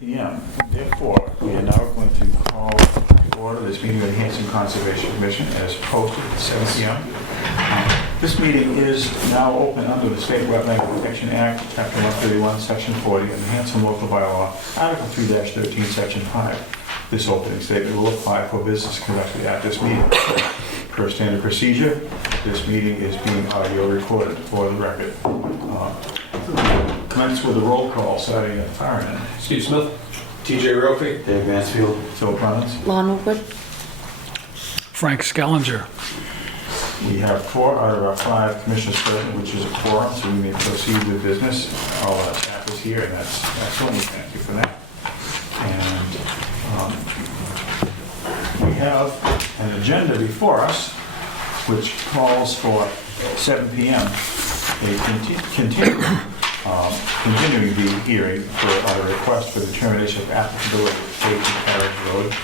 p.m. Therefore, we are now going to call to order this meeting of the Hanson Conservation Commission as posted at 7 p.m. This meeting is now open under the State Wetland Protection Act, Chapter 131, Section 40, and the Hanson Local Bylaw, Article 3-13, Section 5. This opening statement will apply for business conducted at this meeting. Per standard procedure, this meeting is being audio recorded for the record. Commence with a roll call starting at the far end. Steve Smith. TJ Rofi. Dave Mansfield. Phil Clemens. Lon Wood. Frank Skellinger. We have 4 out of our 5 commissioners present, which is a quorum, so we may proceed with business. All our staff is here, and that's excellent. We thank you for that. And we have an agenda before us, which calls for 7 p.m. a continuing the hearing for a request for determination of applicability of State Carriage Road.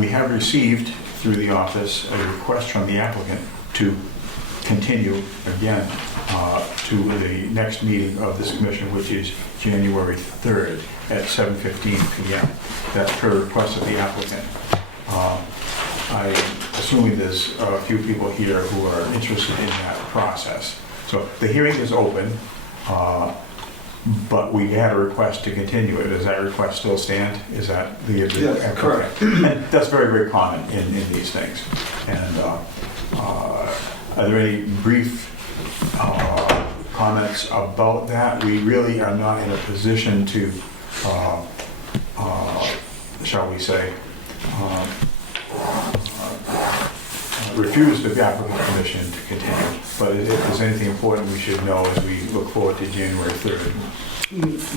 We have received through the office a request from the applicant to continue again to the next meeting of this commission, which is January 3rd at 7:15 p.m. That's per request of the applicant. I'm assuming there's a few people here who are interested in that process. So the hearing is open, but we had a request to continue it. Does that request still stand? Is that the... Yes, correct. And that's very, very common in these things. And are there any brief comments about that? We really are not in a position to, shall we say, refuse the applicant permission to continue. But if there's anything important we should know as we look forward to January 3rd.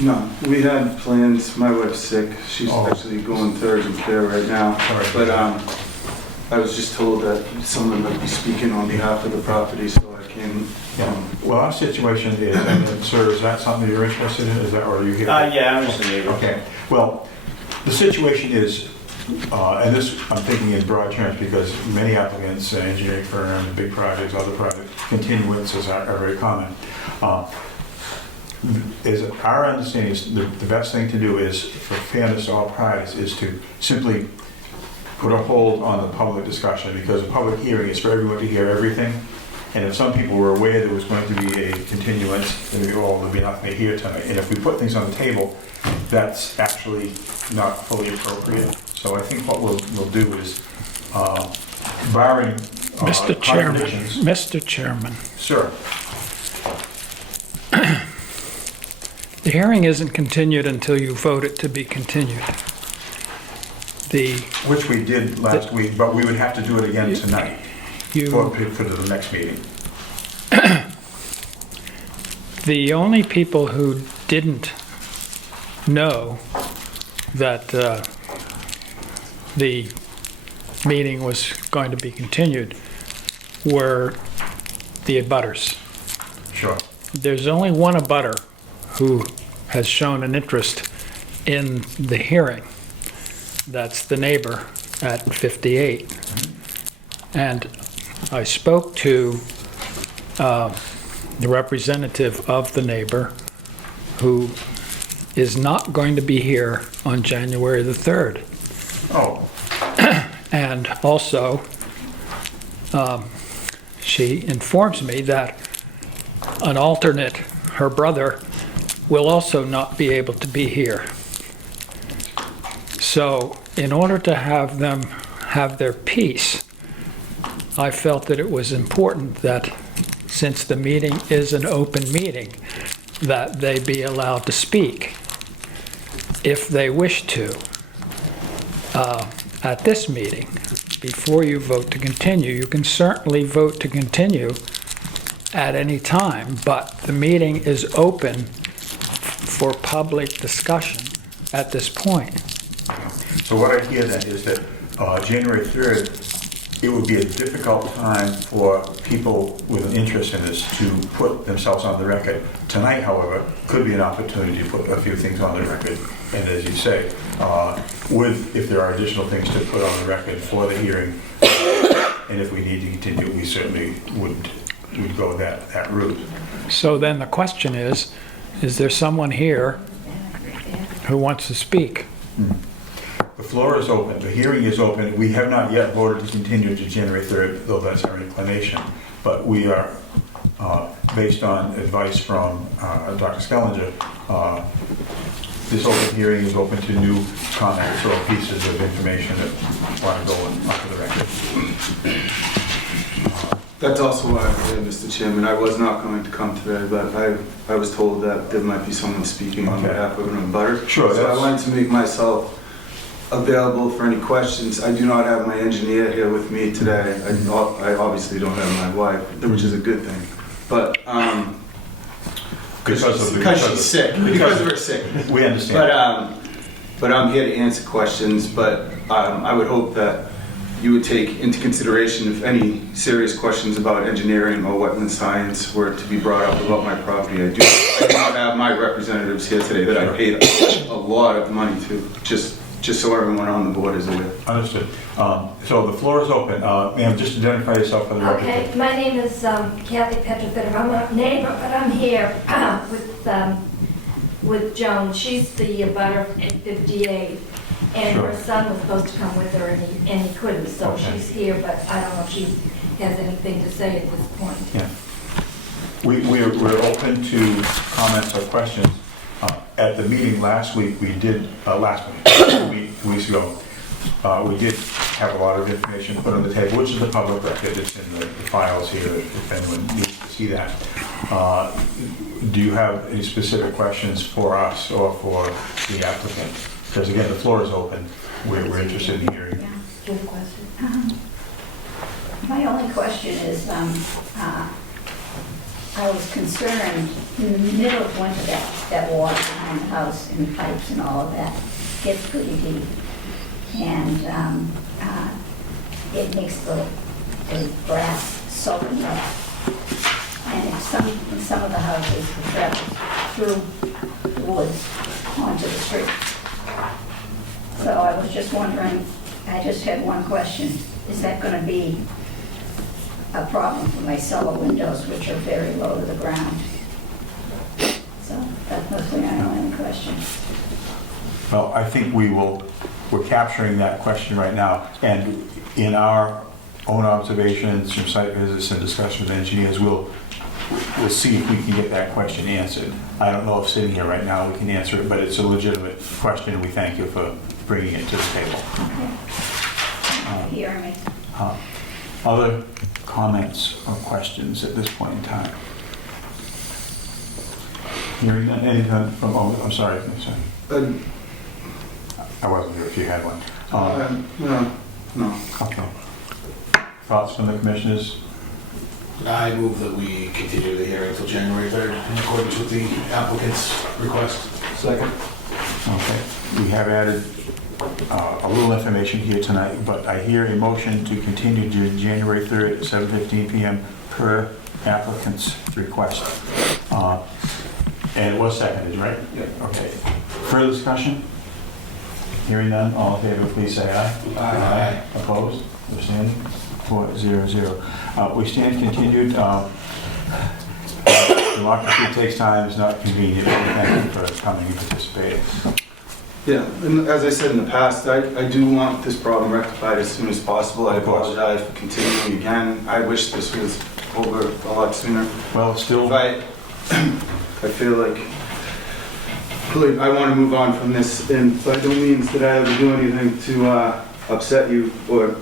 No, we had plans. My wife's sick. She's actually going to urgent care right now. But I was just told that someone would be speaking on behalf of the property, so I came. Well, our situation is, and sir, is that something you're interested in? Is that, or are you here? Yeah, I'm just a neighbor. Okay. Well, the situation is, and this I'm thinking in broad terms because many applicants, engineering firms, big projects, other projects, continuances are very common. Is our understanding is the best thing to do is, for fairness to all parties, is to simply put a hold on the public discussion, because a public hearing is for everyone to hear everything. And if some people were aware there was going to be a continuance, then there'd be nothing to hear tonight. And if we put things on the table, that's actually not fully appropriate. So I think what we'll do is, barring Mr. Chairman. contradictions. Mr. Chairman. Sir. The hearing isn't continued until you vote it to be continued. Which we did last week, but we would have to do it again tonight for the next meeting. The only people who didn't know that the meeting was going to be continued were the abutters. Sure. There's only one abutter who has shown an interest in the hearing. That's the neighbor at 58. And I spoke to the representative of the neighbor, who is not going to be here on January the 3rd. Oh. And also, she informs me that an alternate, her brother, will also not be able to be here. So in order to have them have their peace, I felt that it was important that, since the meeting is an open meeting, that they be allowed to speak if they wish to at this meeting. Before you vote to continue, you can certainly vote to continue at any time, but the meeting is open for public discussion at this point. So what I hear then is that January 3rd, it would be a difficult time for people with an interest in this to put themselves on the record. Tonight, however, could be an opportunity to put a few things on the record. And as you say, if there are additional things to put on the record for the hearing, and if we need to continue, we certainly would go that route. So then the question is there someone here who wants to speak? The floor is open, the hearing is open. We have not yet voted to continue to January 3rd, though that's our inclination. But we are, based on advice from Dr. Skellinger, this open hearing is open to new comments or pieces of information that want to go onto the record. That's also why I'm here, Mr. Chairman. I was not going to come today, but I was told that there might be someone speaking on Okay. behalf of an abutter. Sure, So I that's- wanted to make myself available for any questions. I do not have my engineer here with me today. I obviously don't have my wife, which is a good thing. But, because she's sick, because of her sickness. We understand. But I'm here to answer questions, but I would hope that you would take into consideration if any serious questions about engineering or wetland science were to be brought up about my property. I do not have my representatives here today that I paid a lot of money to, just so everyone on the board is aware. Understood. So the floor is open. Ma'am, just identify yourself for the record. Okay, my name is Kathy Petrofitter. I'm a neighbor, but I'm here with Joan. She's the abutter at 58, and Sure. her son was supposed to come with her, and he couldn't, so Okay. she's here, but I don't know if she has anything to say at this point. Yeah. We're open to comments or questions. At the meeting last week, we did, two weeks ago, we did have a lot of information put on the table, which is the public record. It's in the files here if anyone needs to see that. Do you have any specific questions for us or for the applicant? Because again, the floor is open. We're interested in hearing. Do you have a question? My only question is, I was concerned in the middle of winter that water behind the house and pipes and all of that gets pretty deep. And it makes the grass soaking up. And in some of the houses, it travels through the woods onto the street. So I was just wondering, I just had one question. Is that going to be a problem for my cellar windows, which are very low to the ground? So that was my only question. Well, I think we're capturing that question right now. And in our own observations from site visits and discussion with engineers, we'll see if we can get that question answered. I don't know if sitting here right now we can answer it, but it's a legitimate question, and we thank you for bringing it to the table. Okay. Hearing me. Other comments or questions at this point in time? Hearing none, anything from, I'm sorry. I wasn't here if you had one. No. Okay. Thoughts from the commissioners? I move that we continue the hearing until January 3rd in accordance with the applicant's request. Second. Okay. We have added a little information here tonight, but I hear a motion to continue to January 3rd at 7:15 p.m. per applicant's request. And it was seconded, right? Yeah. Okay. Further discussion? Hearing none, all in favor, please say aye. Aye. Opposed? Abstaining? 4-0-0. We stand continued. Democracy takes time, it's not convenient. Thank you for coming and participating. Yeah, and as I said in the past, I do want this problem rectified as soon as possible. I Of course. apologize for continuing again. I wish this was over a lot sooner. Well, still, I feel like I want to move on from this, and by no means did I ever do anything to upset you or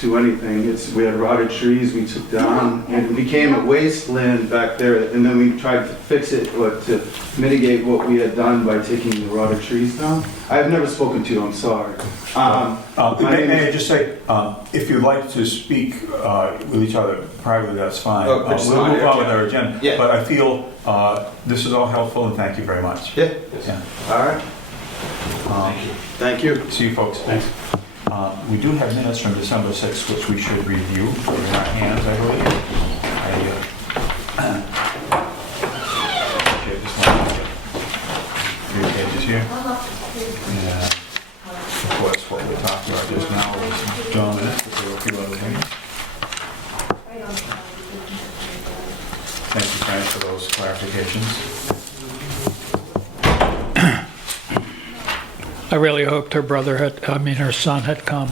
do anything. We had rotted trees we took down, and it became a wasteland back there, and then we tried to fix it or to mitigate what we had done by taking the rotted trees down. I've never spoken to you, I'm sorry. may I just say, if you'd like to speak with each other privately, that's fine. Oh, but just We'll not move here, on with yeah. our agenda. Yeah. But I feel this is all helpful, and thank you very much. Yeah, Yeah. all right. Thank you. Thank you. See you, folks. Thanks. We do have minutes from December 6th, which we should review. They're in our hands, I believe. Okay, just want to get 3 pages here. Yeah. Of course, what we talked about just now was John minutes, but there were a few other things. Thank you, Frank, for those clarifications. I really hoped her son had come.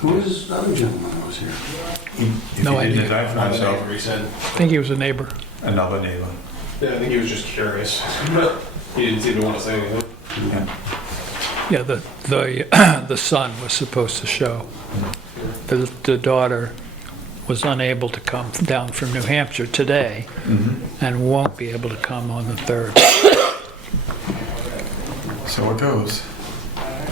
Who was the other gentleman that was here? If No he didn't idea. identify Another himself, neighbor, he said. I think he was a neighbor. another neighbor. Yeah, I think he was just curious. He didn't seem to want to say anything. Yeah. Yeah, the son was supposed to show. The daughter was unable to come down from New Hampshire today and won't be able to come on the 3rd. So it goes.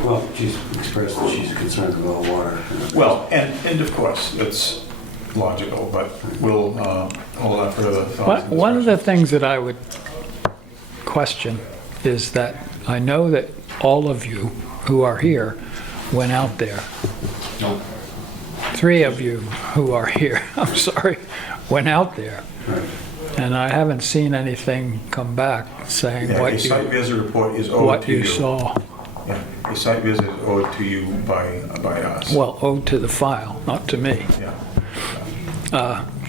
Well, she's expressed that she's concerned about water. Well, and of course, it's logical, but we'll hold on further thoughts. and One of the discussions. things that I would question is that I know that all of you who are here went out there. Nope. 3 of you who are here, I'm sorry, went out there. Right. And I haven't seen anything come back saying Yeah, a what site you, visit report is owed what to you you. saw. Yeah, a site visit is owed to you by us. Well, owed to the file, not to me. Yeah.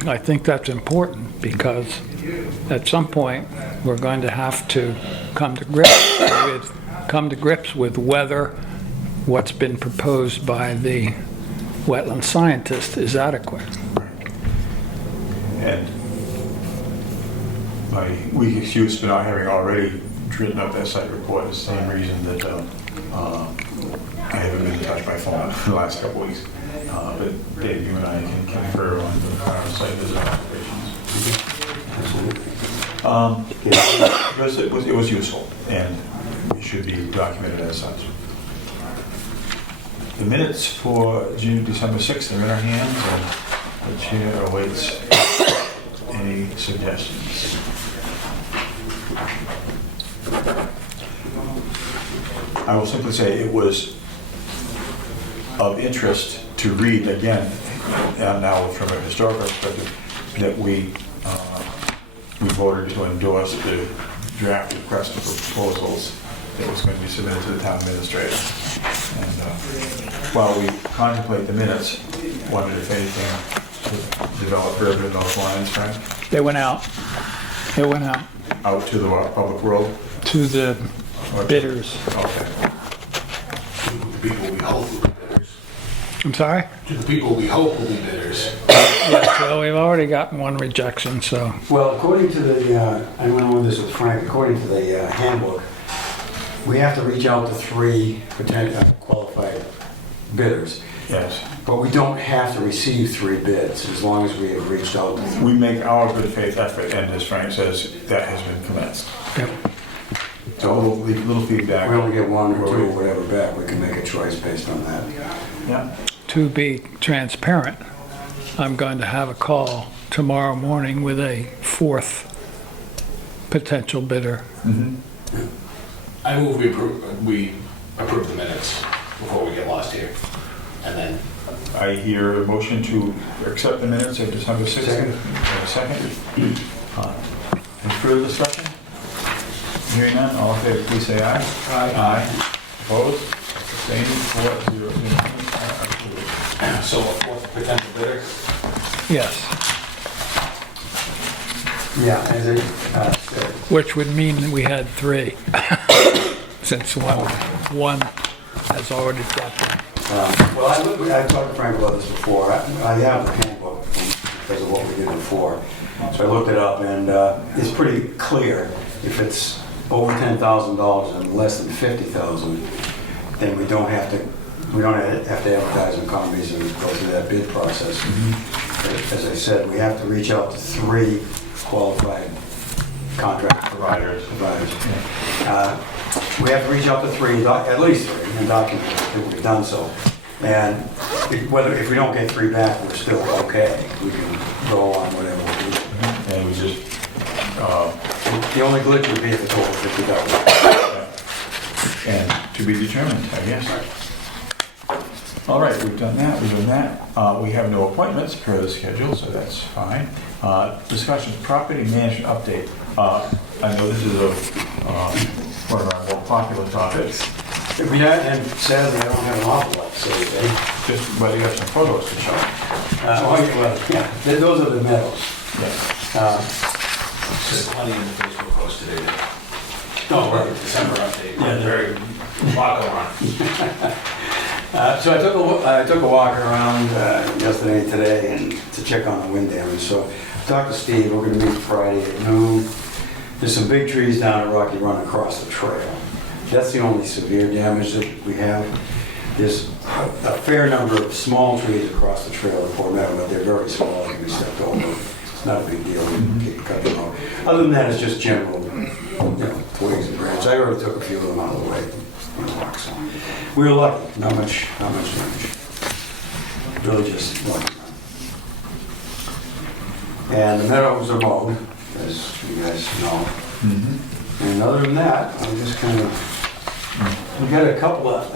I think that's important because at some point, we're going to have to come to grips with whether what's been proposed by the wetland scientist is adequate. And my weak excuse for not having already written up that site report is the same reason that I haven't been in touch by phone for the last couple weeks. But Dave, you and I can confer on the current site visit observations. Because it was useful and it should be documented as such. The minutes for December 6th are in our hands, and the chair awaits any suggestions. I will simply say it was of interest to read again, and now from a historical perspective, that we voted to endorse the draft request for proposals that was going to be submitted to the town administrator. And while we contemplate the minutes, wondered if anything would develop further in those lines, Frank, They went out. It went out out to the public world. to the Or to- bidders. Okay. The people we hope will be bidders. I'm sorry? To the people we hope will be bidders. Yeah, so we've already gotten one rejection, so. Well, according to the, I went over this with Frank, according to the handbook, we have to reach out to 3 potential qualified bidders, Yes. but we don't have to receive 3 bids as long as we have reached out to 3. We make our good faith effort, and as Frank says, that has been commenced. Yep. So a little feedback. We only get 1 or 2 or whatever back, we can make a choice based on that. Yeah. To be transparent, I'm going to have a call tomorrow morning with a 4th potential bidder. I move we approve the minutes before we get lost here. And then, I hear a motion to accept the minutes of December 6th. Second. Second. Any further discussion? Hearing none, all in favor, please say aye. Aye. Opposed? Abstained? 4-0. so a 4th potential bidder. Yes, Yeah, as I said, which would mean that we had 3, since one has already dropped in. well, I talked to Frank about this before. I have the handbook because of what we did before. So I looked it up, and it's pretty clear. If it's over $10,000 and less than $50,000, then we don't have to advertise on companies and go through that bid process. But as I said, we have to reach out to 3 qualified contract providers. We have to reach out to 3, at least 3, and document that we've done so. And if we don't get 3 back, we're still okay. We can go on whatever we do. And we just, The only glitch would be if it's over $50,000. and to be determined, I guess. All right, we've done that, we've done that. We have no appointments per the schedule, so that's fine. Discussion, property management update. I know this is one of our more popular topics, And sadly, I don't have an awful lot to say today. just, but you have some photos to show. Those are the meadows. Yes. Uh, There's plenty in the Facebook post today. Oh, right. December update. Yeah. Very, a lot going on. So I took a walk around yesterday and today and to check on the wind damage. So I talked to Steve, we're gonna meet Friday at noon. There's some big trees down at Rocky Run across the trail. That's the only severe damage that we have. There's a fair number of small trees across the trail at Fort Meadow, but they're very small, they can be stepped over. It's not a big deal, you can cut them off. Other than that, it's just general, twigs and branches. I already took a few of them out of the way. So we were lucky, not much damage. Really just lucky. And the meadows are mowed, as you guys know. And other than that, I'm just kind of, I got a couple of.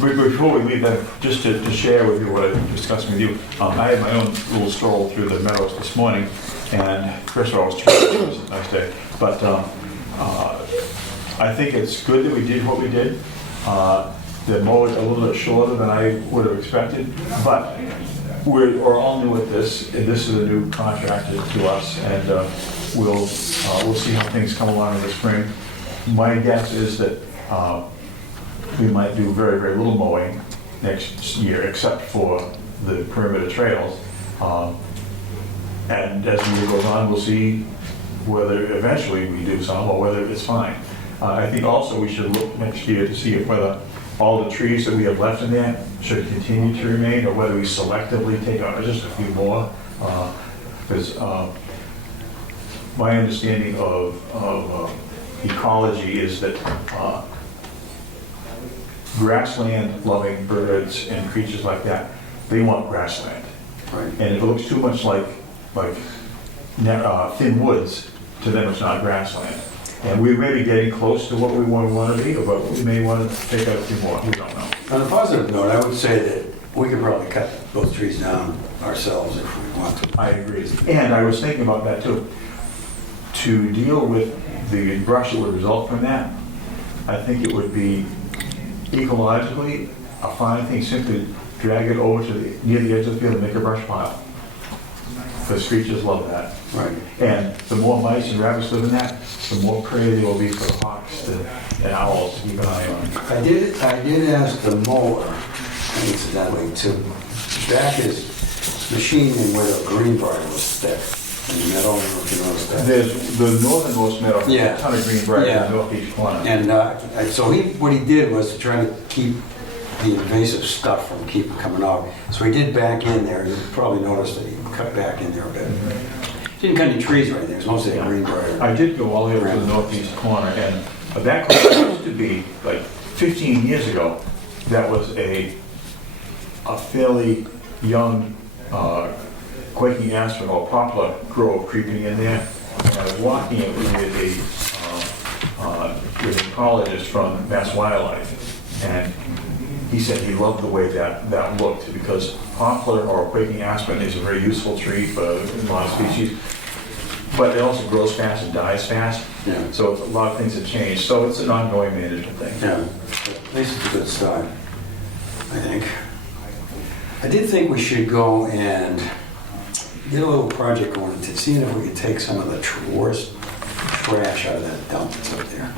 Before we leave, then, just to share with you what I discussed with you, I had my own little stroll through the meadows this morning, and first of all, it was terrific. It was a nice day. But I think it's good that we did what we did. The mow is a little bit shorter than I would have expected, but we're all new at this, and this is a new contractor to us, and we'll see how things come along in the spring. My guess is that we might do very, very little mowing next year, except for the perimeter trails. And as the year goes on, we'll see whether eventually we do some or whether it's fine. I think also we should look next year to see if whether all the trees that we have left in there should continue to remain, or whether we selectively take out just a few more. Because my understanding of ecology is that grassland-loving birds and creatures like that, they want grassland. Right. And if it looks too much like thin woods, to them it's not grassland. And we may be getting close to what we want to be, but we may want to take out a few more. We don't know. On a positive note, I would say that we could probably cut those trees down ourselves if we want to. I agree. And I was thinking about that too. To deal with the brush that would result from that, I think it would be ecologically a fine thing simply drag it over to near the edge of the field and make a brush pile. Because creatures love that. Right. And the more mice and rabbits live in that, the more prey there will be for hawks and owls to keep an eye on. I did ask the mower, incidentally, to back his machine in where the greenbrier was thick. And I don't know if you noticed that. There's the northernmost meadow, Yeah. a ton of greenbrier Yeah. in the northeast corner. And so what he did was to try to keep the invasive stuff from coming out. So he did back in there. You probably noticed that he cut back in there a bit. Didn't cut any trees right there. It's mostly a greenbrier. I did go all the way over to the northeast corner, and that corner used to be, like 15 years ago, that was a fairly young quaking aspen or poplar grove creeping in there. And I was walking it with an ecologist from Mass Wildlife, and he said he loved the way that looked, because poplar or quaking aspen is a very useful tree for a lot of species, but it also grows fast and dies fast. Yeah. So a lot of things have changed. So it's an ongoing management thing. Yeah, at least it's a good start, I think. I did think we should go and get a little project going to see if we could take some of the worst trash out of that dump that's up there.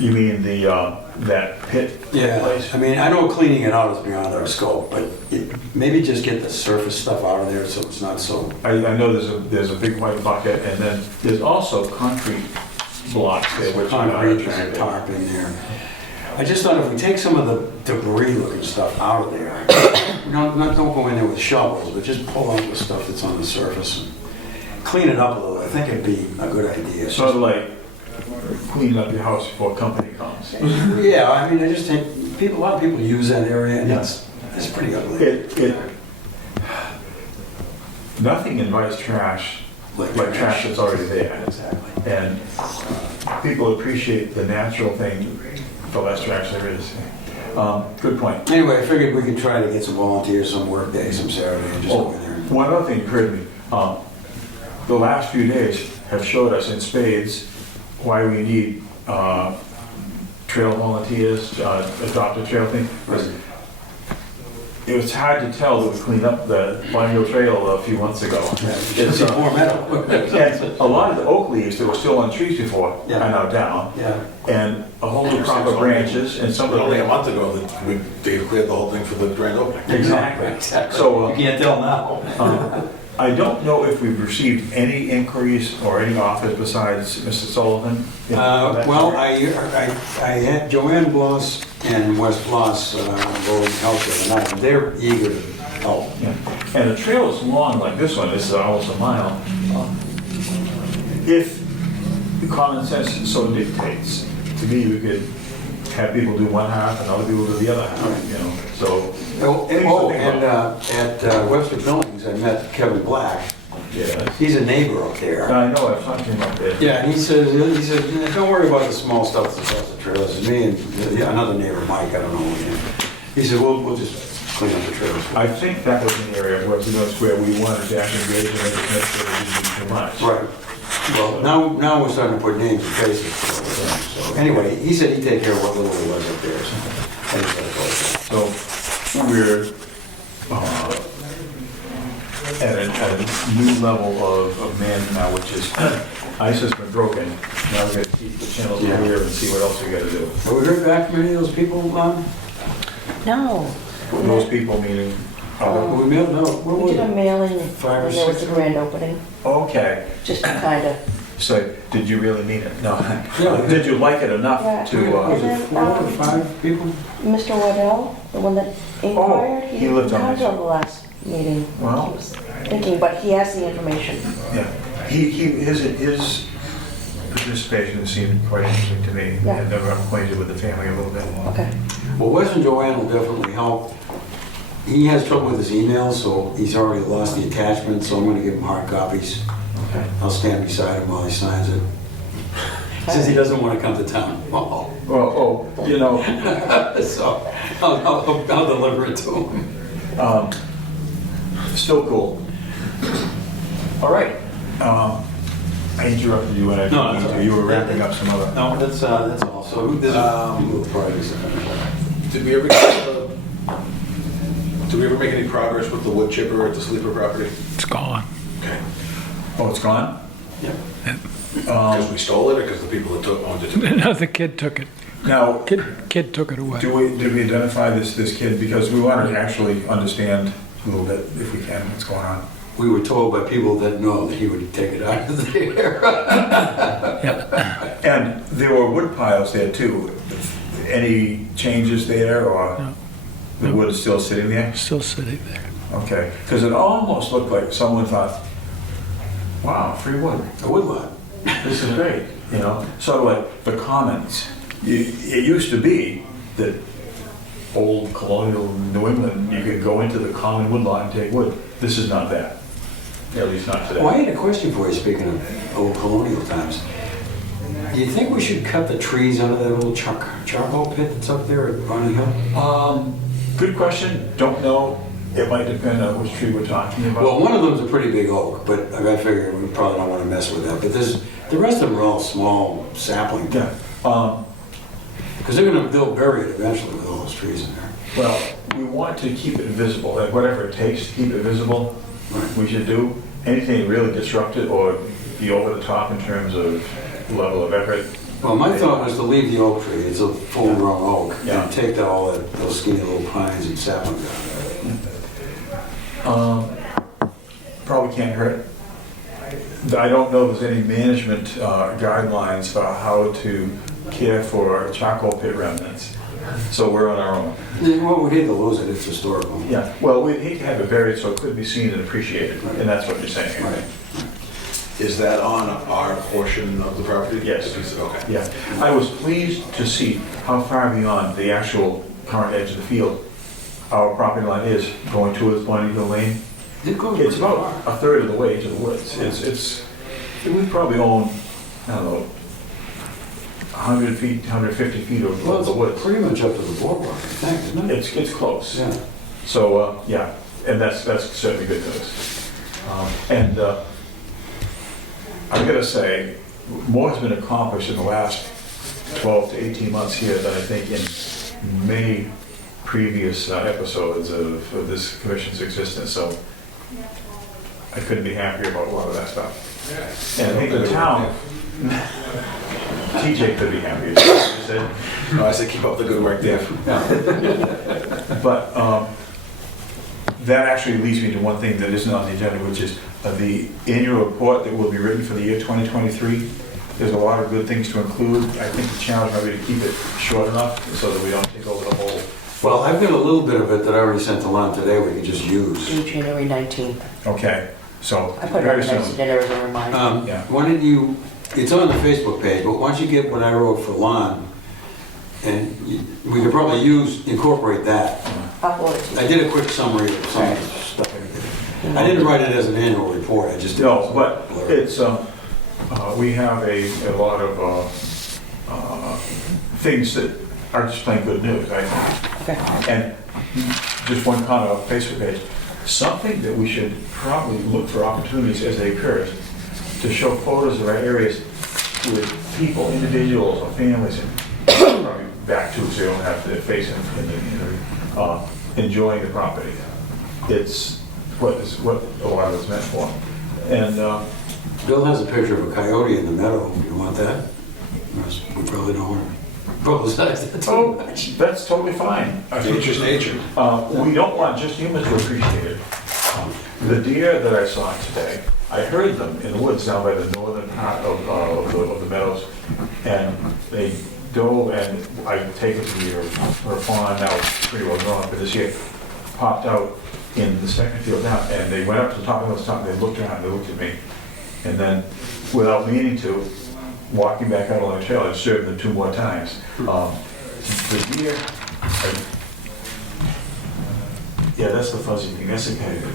You mean that pit place? I mean, I know cleaning it out is beyond our scope, but maybe just get the surface stuff out of there so it's not so... I know there's a big white bucket, and then there's also concrete blocks there, which are not concrete and tarp in there. I just thought if we take some of the debris looking stuff out of there, don't go in there with shovels, but just pull out the stuff that's on the surface and clean it up a little. I think it'd be a good idea. sort of like cleaning up your house before company comes. Yeah, I mean, I just think a lot of people use that area, and it's pretty ugly. Nothing invites trash like trash that's already there. Exactly. And people appreciate the natural thing, the less trash there is. Good point. Anyway, I figured we could try to get some volunteers, some work day, some Saturday, and just go in there. One other thing occurred to me. The last few days have showed us in spades why we need trail volunteers, adopt a trail thing. it was hard to tell that we cleaned up the Barnhill Trail a few months ago. It's a more metal. And a lot of the oak leaves that were still on trees before are Yeah. now down. Yeah. And a whole new crop of branches and some of Only a the... month ago that they cleared the whole thing for the grand opening. Exactly. Exactly. So, You can't tell now. I don't know if we've received any inquiries or any offers besides Mr. Sullivan. Well, I had Joanne Bloss and Wes Bloss go and help the other night. They're eager to help. Yeah. And the trail is long like this one, this is almost a mile. If the common sense so dictates, to me, we could have people do one half and other people do the other half, you know, so. And at Webster Billings, I met Kevin Black. Yeah, He's a neighbor up there. I know, I've talked to him up there. Yeah, and he said, don't worry about the small stuff that's off the trails. And me and another neighbor, Mike, I don't know his name. He said, we'll just clean up the trails. I think that was an area where we wanted to actually engage in it, make sure we didn't do too much. Right. Well, now we're starting to put names and faces. So anyway, he said he'd take care of what little there was up there. So So we're at a new level of man now, which is ice has been broken. Now we got to keep the channels clear and see what else we got to do. have we heard back from any of those people? No. Those people meaning. We mailed, no. What We was did a it? mailing 5 or when there was 6? the grand opening, Okay, just to kind of, so did you really mean it? No. Yeah. Did you like it enough Yeah. to? Was And it then, 4 or 5 people? Mr. Waddell, the one that inquired, he lived on was this. on the last meeting. Well. He was thinking, but he has the information. Yeah, his participation seemed quite interesting to me. Yeah. I've never acquainted with the family a little bit. Okay. Well, Wes and Joanne will definitely help. He has trouble with his emails, so he's already lost the attachment, so I'm gonna give him hard copies. Okay. I'll stand beside him while he signs it. Since he doesn't want to come to town. Oh. Well, you know, So I'll deliver it to him. still cool. All right. I interrupted you when I No, didn't that's mean all to. right. You were wrapping up some other. No, that's all. So there's a little project to finish up. Did we ever make any progress with the wood chipper at the sleeper property? It's gone. Okay. Oh, it's gone? Yeah. Because we stole it or because the people that owned it? No, the kid took it. Now, Kid took it away. did we identify this kid? Because we wanted to actually understand a little bit, if we can, what's going on. We were told by people that know that he would take it out of there. And there were wood piles there too. Any changes there, or No. the wood is still sitting there? Still sitting there. Okay, because it almost looked like someone thought, wow, free wood. A woodlot. This is great, you know, sort of like the commons. It used to be that old colonial New England, you could go into the common woodlot and take wood. This is not that, at least not today. Well, I had a question for you, speaking of old colonial times. Do you think we should cut the trees out of that little charcoal pit that's up there at Barney Hill? Good question, don't know. It might depend on which tree we're talking about. Well, one of them's a pretty big oak, but I figure we probably don't want to mess with that. But the rest of them are all small sapling. Yeah, Because they'll bury it eventually with all those trees in there. well, we want to keep it visible, and whatever it takes to keep it visible, Right. we should do. Anything really disrupt it or be over the top in terms of level of effort. Well, my thought was to leave the oak tree, it's a full-grown oak, Yeah. and take those skinny little pines and saplings out. Probably can't hurt. I don't know if there's any management guidelines for how to care for charcoal pit remnants. So we're on our own. Well, we'd hate to lose it, it's historical. Yeah, well, we'd hate to have it buried so it could be seen and appreciated, and that's what you're saying. Right. Is that on our portion of the property? Yes. The piece of- Okay. Yeah, I was pleased to see how far beyond the actual current edge of the field our property line is going towards Bonnie Hill Lane. It goes It's pretty about far. a third of the way to the woods. We probably own, I don't know, 100 feet, 150 feet of Well, the it's woods. pretty much up to the boardwalk, I think, isn't it? It's close. Yeah. So, yeah, and that's certainly good news. And I'm gonna say, more has been accomplished in the last 12 to 18 months here than I think in many previous episodes of this commission's existence, so I couldn't be happier about a lot of that stuff. And I think the town, TJ could be happier, he said. No, I said keep up the good work there. But that actually leads me to one thing that isn't on the agenda, which is the annual report that will be written for the year 2023. There's a lot of good things to include. I think the challenge might be to keep it short enough so that we don't take over the whole. Well, I've got a little bit of it that I already sent to Lon today we can just use. Due January 19th. Okay, so I put it on very the next soon. agenda as a reminder. Yeah. Why don't you, it's on the Facebook page, but why don't you get what I wrote for Lon? And we could probably incorporate that. I'll forward it to you. I did a quick summary of some of the stuff I did. I didn't write it as an annual report, I just did. No, but it's, we have a lot of things that are just plain good news, I think. Okay. And just one comment on the Facebook page, something that we should probably look for opportunities as they occur, to show photos of our areas with people, individuals or families, and probably back to, so you don't have to face enjoying the property. It's what a lot of it's meant for. And Bill has a picture of a coyote in the meadow. You want that? We probably don't want to publicize that too much. that's totally fine. Nature's nature. We don't want just humans to appreciate it. The deer that I saw today, I heard them in the woods down by the northern part of the meadows, and they dove, and I take it to her fawn, now it's pretty well grown up, but this year popped out in the second field down, and they went up to the top of the top, they looked around, they looked at me, and then, without meaning to, walking back out along the trail, I served them 2 more times. The deer, yeah, that's the fuzzy thing, that's the coyote.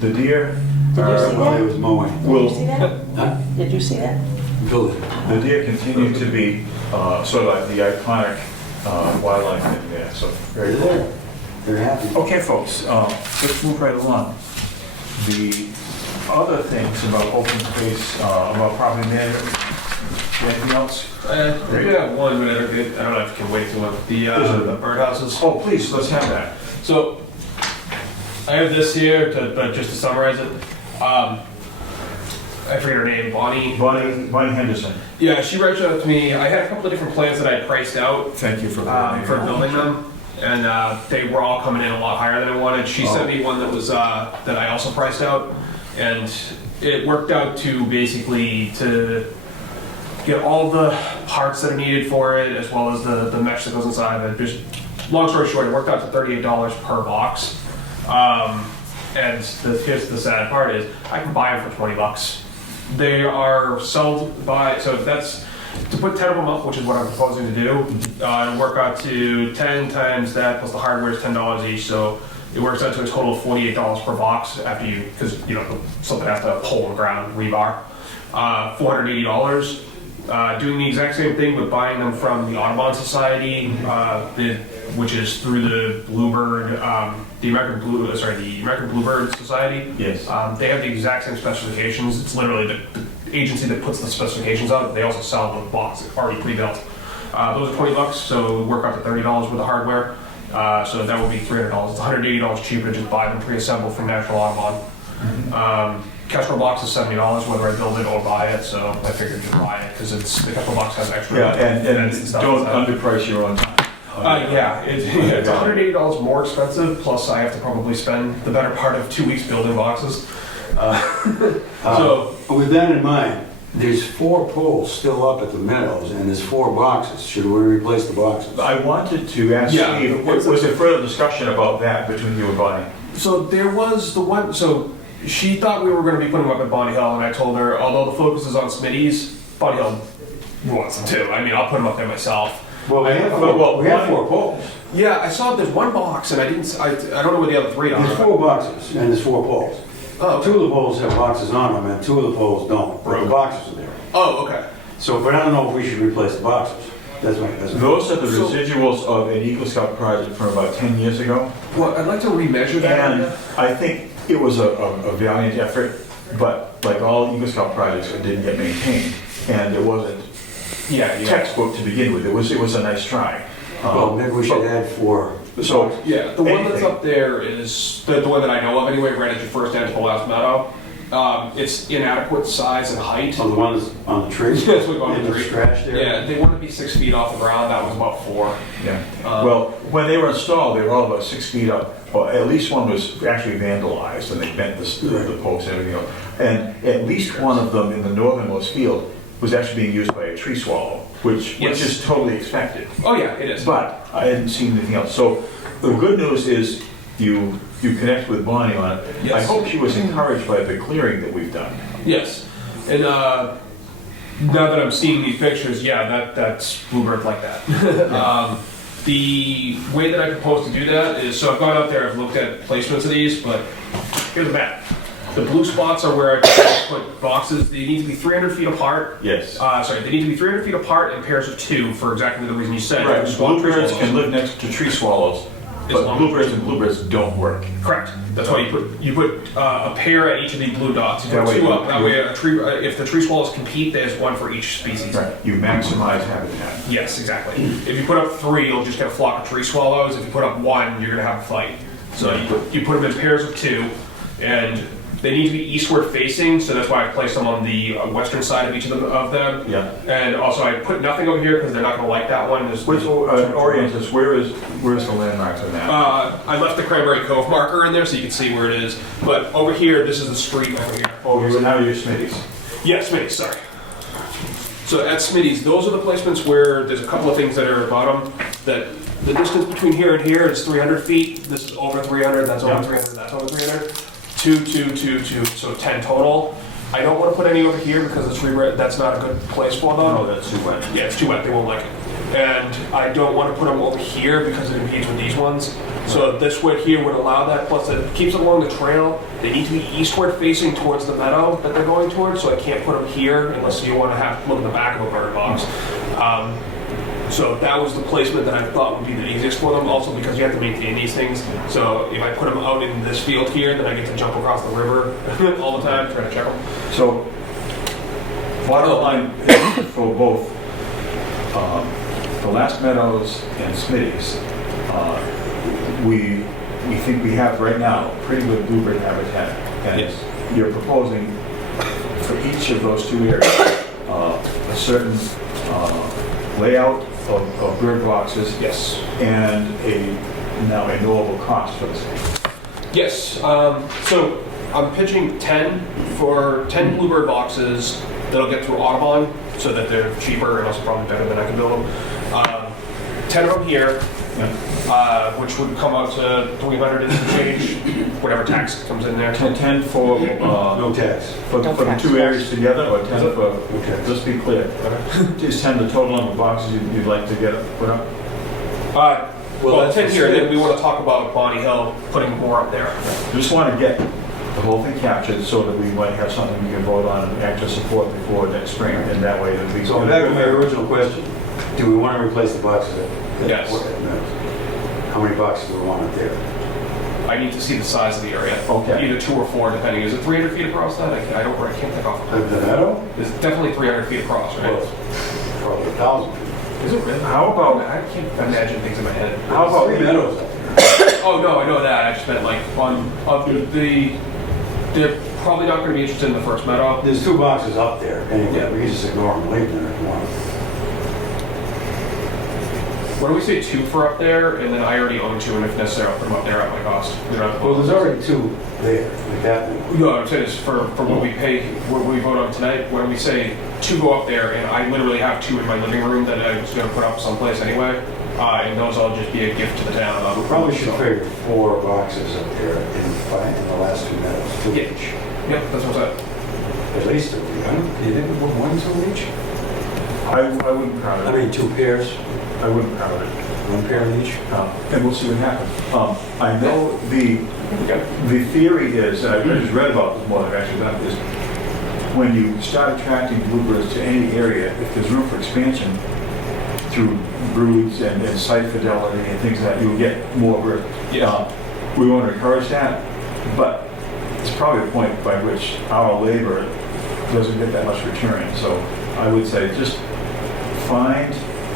The deer Did you see While he that? was mowing. Did you will, see that? Huh? Did you see that? Bill did. the deer continue to be sort of like the iconic wildlife in there, so very They're cool. there. They're happy. Okay, folks, let's move right along. The other things about open space, about property management, anything else? Maybe I have one, but I don't know if you can wait too long. The birdhouses. Oh, please, let's have that. So I have this here, but just to summarize it. I forget her name, Bonnie. Bonnie Henderson, Yeah, she reached out to me. I had a couple of different plans that I priced out thank you for building them, and they were all coming in a lot higher than I wanted. She sent me one that was that I also priced out, and it worked out to basically to get all the parts that are needed for it, as well as the mesh that goes inside of it. Just long story short, it worked out to $38 per box. And here's the sad part is I can buy them for $20. They are sold by, so that's to put 10 of them up, which is what I'm proposing to do. It'll work out to 10 times that plus the hardware is $10 each, so it works out to a total of $48 per box after because something has to pull and ground rebar. $480. Doing the exact same thing with buying them from the Audubon Society, which is through the Bluebird, the American Bluebird Society. Yes. They have the exact same specifications. It's literally the agency that puts the specifications out. They also sell the box already pre-built. Those are $20, so work out to $30 with the hardware. So that would be $300. It's $180 cheaper to just buy them pre-assembled from Natural Audubon. Kestrel box is $70, whether I build it or buy it, so I figured just buy it, because the Kestrel box has extra. Yeah, and vents stuff don't inside. underprice your own time. It's $180 more expensive, plus I have to probably spend the better part of 2 weeks building boxes. With that in mind, there's 4 poles still up at the meadows, and there's 4 boxes. Should we replace the boxes? I wanted to ask Yeah, Steve, was there further discussion about that between you and Bonnie? So there was the one, so she thought we were going to be putting them up at Bonnie Hill, and I told her, although the focus is on Smitty's, Bonnie Hill wants them too. I mean, I'll put them up there myself. Well, we have 4 poles. Yeah, I saw there's one box, and I don't know where the other 3 are. There's 4 boxes, and there's 4 poles. Oh, 2 of the poles have boxes on them, and 2 of the poles don't. But the boxes are there. Oh, okay. So, but I don't know if we should replace the boxes. That's my. Those are the residuals of an Eagle Scout project from about 10 years ago. Well, I'd like to remeasure that. And I think it was a valiant effort, but like all Eagle Scout projects, it didn't get maintained. And it wasn't Yeah. textbook to begin with. It was a nice try. Well, maybe we should add 4. So, Yeah, the one that's anything. up there is, the one that I know of anyway, right as you first enter the last meadow. It's inadequate size and height. On the one that's on the tree? That's what on In the tree. scratch there? Yeah, they want to be 6 feet off the ground, that was about 4. Yeah, well, when they were installed, they were all about 6 feet up. Well, at least one was actually vandalized, and they bent the posts and everything else. And at least one of them in the northernmost field was actually being used by a tree swallow, which Yes. is totally expected. Oh yeah, it is. But I hadn't seen anything else. So the good news is you connect with Bonnie on it. Yes. I hope she was encouraged by the clearing that we've done. Yes, and now that I'm seeing these pictures, yeah, that's bluebird like that. The way that I propose to do that is, so I've gone out there, I've looked at placements of these, but here's the map. The blue spots are where I put boxes. They need to be 300 feet apart. Yes. Sorry, they need to be 300 feet apart in pairs of 2 for exactly the reason you said. Right, Swamp tree bluebirds swallows. can live next to tree swallows, As but long- bluebirds and bluebirds don't work. Correct. That's why you put a pair at each of the blue dots. You That put way 2 you- up. That way, a tree, if the tree swallows compete, there's 1 for each species. Right, you maximize habitat. Yes, exactly. If you put up 3, you'll just get a flock of tree swallows. If you put up 1, you're gonna have a fight. So you put them in pairs of 2, and they need to be eastward facing. So that's why I placed them on the western side of each of them. Yeah. And also, I put nothing over here because they're not gonna like that one. Which, orient us, where's the landmarks on that? I left the Cranberry Cove marker in there so you can see where it is. But over here, this is the street over here. Oh, so now you're Smitty's. Yeah, Smitty's, sorry. So at Smitty's, those are the placements where there's a couple of things that are at bottom. That the distance between here and here is 300 feet. This is over 300, that's over 300, that's over 300. 2, 2, 2, 2, so 10 total. I don't want to put any over here because that's not a good place for them. Oh, that's too wet. Yeah, it's too wet, they won't like it. And I don't want to put them over here because it impedes with these ones. So this wood here would allow that, plus it keeps it along the trail. They need to be eastward facing towards the meadow that they're going towards, so I can't put them here unless you want to have look at the back of a bird box. So that was the placement that I thought would be the easiest for them, also because you have to maintain these things. So if I put them out in this field here, then I get to jump across the river all the time, trying to check them. So, bottom line for both the Last Meadows and Smitty's, we think we have right now pretty good bluebird habitat. And Yes. you're proposing for each of those 2 areas a certain layout of bird boxes. Yes. And now a knowable cost for this. Yes, so I'm pitching 10 bluebird boxes that'll get through Audubon so that they're cheaper and also probably better than I can build them. 10 of them here, which would come out to 300 and some change, whatever tax comes in there. 10 for, No tax. for the 2 areas together, or 10 for, Okay. let's be clear. Is 10 the total number of boxes you'd like to get put up? Well, that's 10 here, the then we want to talk about Bonnie Hill putting more up there. Just want to get the whole thing captured so that we might have something we can vote on and act to support before next spring, and that way it'll be. So back to my original question, do we want to replace the boxes? Yes. How many boxes do we want up there? I need to see the size of the area. Okay. Either 2 or 4, depending. Is it 300 feet across that? I can't think off. The meadow? It's definitely 300 feet across, right? Well, probably 1,000. Is it really? How about, I can't imagine things in my head. how about, 3 meadows up there. Oh no, I know that. I just meant like they're probably not going to be interested in the first meadow. There's 2 boxes up there, anyway, Yeah. we can just ignore them, leave them if you want. What do we say 2 for up there, and then I already own 2, and if necessary, I'll put them up there at my cost. We don't have to- Well, there's already 2 there, like that one. No, what I'm saying is for what we pay, what we vote on tonight. When we say 2 go up there, and I literally have 2 in my living room that I was going to put up someplace anyway, and those will just be a gift to the town. We probably should figure 4 boxes up there in the last 2 meadows, 2 Yeah. each. Yep, that's what I said. At least 2, you didn't put 1, 2 each? I wouldn't crowd I it. mean, 2 pairs, I wouldn't crowd it. 1 pair each? And we'll see what happens. I know the theory is, and I just read about this more than I've actually done, is when you start attracting bluebirds to any area, if there's room for expansion through broods and site fidelity and things like that, you'll get more birds. Yeah. We want to encourage that, but it's probably a point by which our labor doesn't get that much return. So I would say just find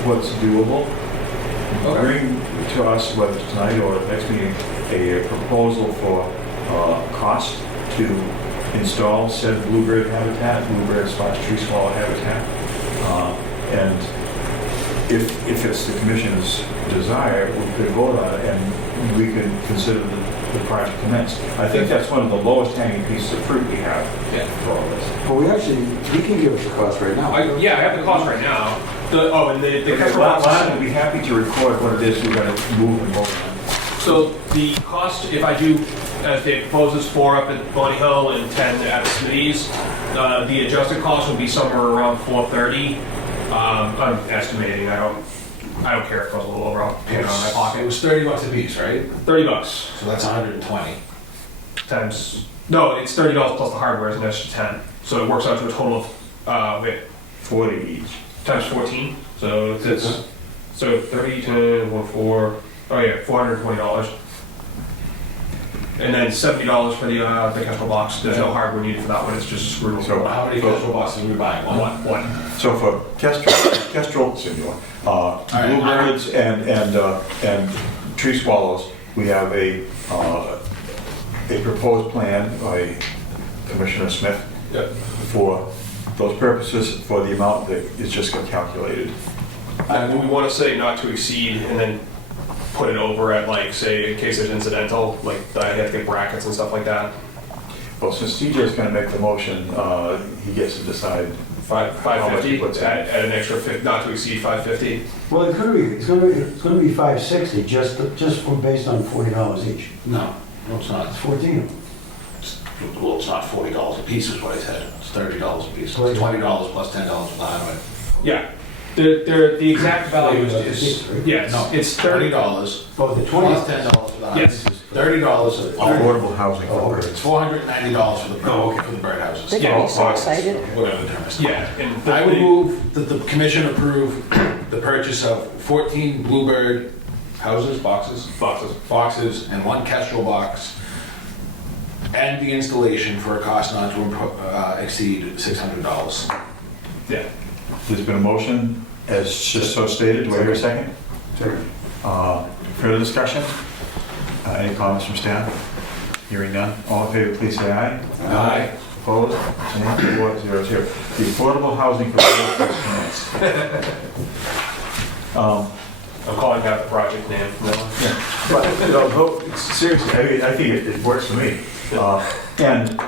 what's doable, bring to us, whether it's tonight or the next meeting, a proposal for cost to install said bluebird habitat, bluebird/tree swallow habitat. And if it's the commission's desire, we could vote on it and we could consider the project commenced. I think that's one of the lowest hanging pieces of fruit we have for all this. Well, we can give us the cost right now. Yeah, I have the cost right now. And the Okay, Kestrel well, box I'd be happy to record what it is we're going to move and vote on. So the cost, if I do, as Dave proposes, 4 up at Bonnie Hill and 10 at Smitty's, the adjusted cost will be somewhere around $430. I'm estimating. I don't care if it goes a little over. I'll pay it out of my It pocket. was $30 a piece, right? $30 So that's 120. times. No, it's $30 plus the hardware is an extra 10. So it works out to a total of 40 each. times 14. So it's so 30 to 4. Oh yeah, $420. And then $70 for the Kestrel box. There's no hardware needed for that one. It's just a screw. So- How many Kestrel boxes are we buying? One. One. So for kestrel, bluebirds and tree swallows, we have a proposed plan by Commissioner Smith Yep. for those purposes, for the amount that is just got calculated. And we want to say not to exceed, and then put it over at, like, say, in case there's incidental, like I have to get brackets and stuff like that. Well, since TJ's going to make the motion, he gets to decide. How much he puts 550 in. at an extra not to exceed 550. Well, it's gonna be 560, just based on $40 each. No, it's not. It's 14. Well, it's not $40 a piece is what I said. It's $30 a piece. Well, It's $20 plus $10 for the highway. Yeah. The exact value is yes. No, It's $30. Oh, the 20 plus $10 for the highway. Yes. $30. Affordable housing Oh, for okay. It's birds. $490 for the for the birdhouses. They're gonna be so excited. Whatever the term is. Yeah, and I would move that the commission approve the purchase of 14 bluebird boxes, and 1 kestrel box, and the installation for a cost not to exceed $600. Yeah. There's been a motion, as just so stated. Do I hear a second? Second. Further discussion? Any comments from staff? Hearing none. All in favor, please say aye. Aye. Opposed? Abstained? 4-0-0. The affordable housing for birds is commenced. I'm calling that the project name from now on. But, you know, seriously, I mean, I think it works for me. And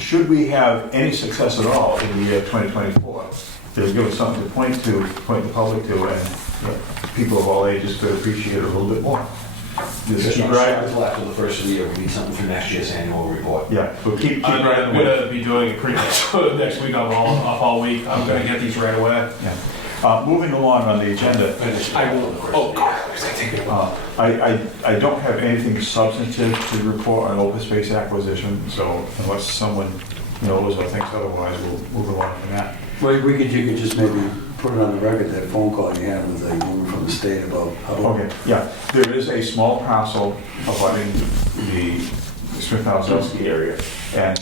should we have any success at all in the year 2024, it'll give us something to point the public to, and people of all ages could appreciate it a little bit more. This Just keep not start right. until after the first of the year. We need something for next year's annual report. Yeah, but keep I'm right. gonna be doing it pretty much next week. I'm off all week. I'm gonna get these right away. Yeah. Moving along on the agenda, I will. Oh, because I take it. I don't have anything substantive to report on open space acquisition, so unless someone knows or thinks otherwise, we'll move along from that. Well, you could just maybe put it on the record, that phone call you had with the woman from the state about. Okay, yeah, there is a small parcel abutting the Smith-Hauselski area, and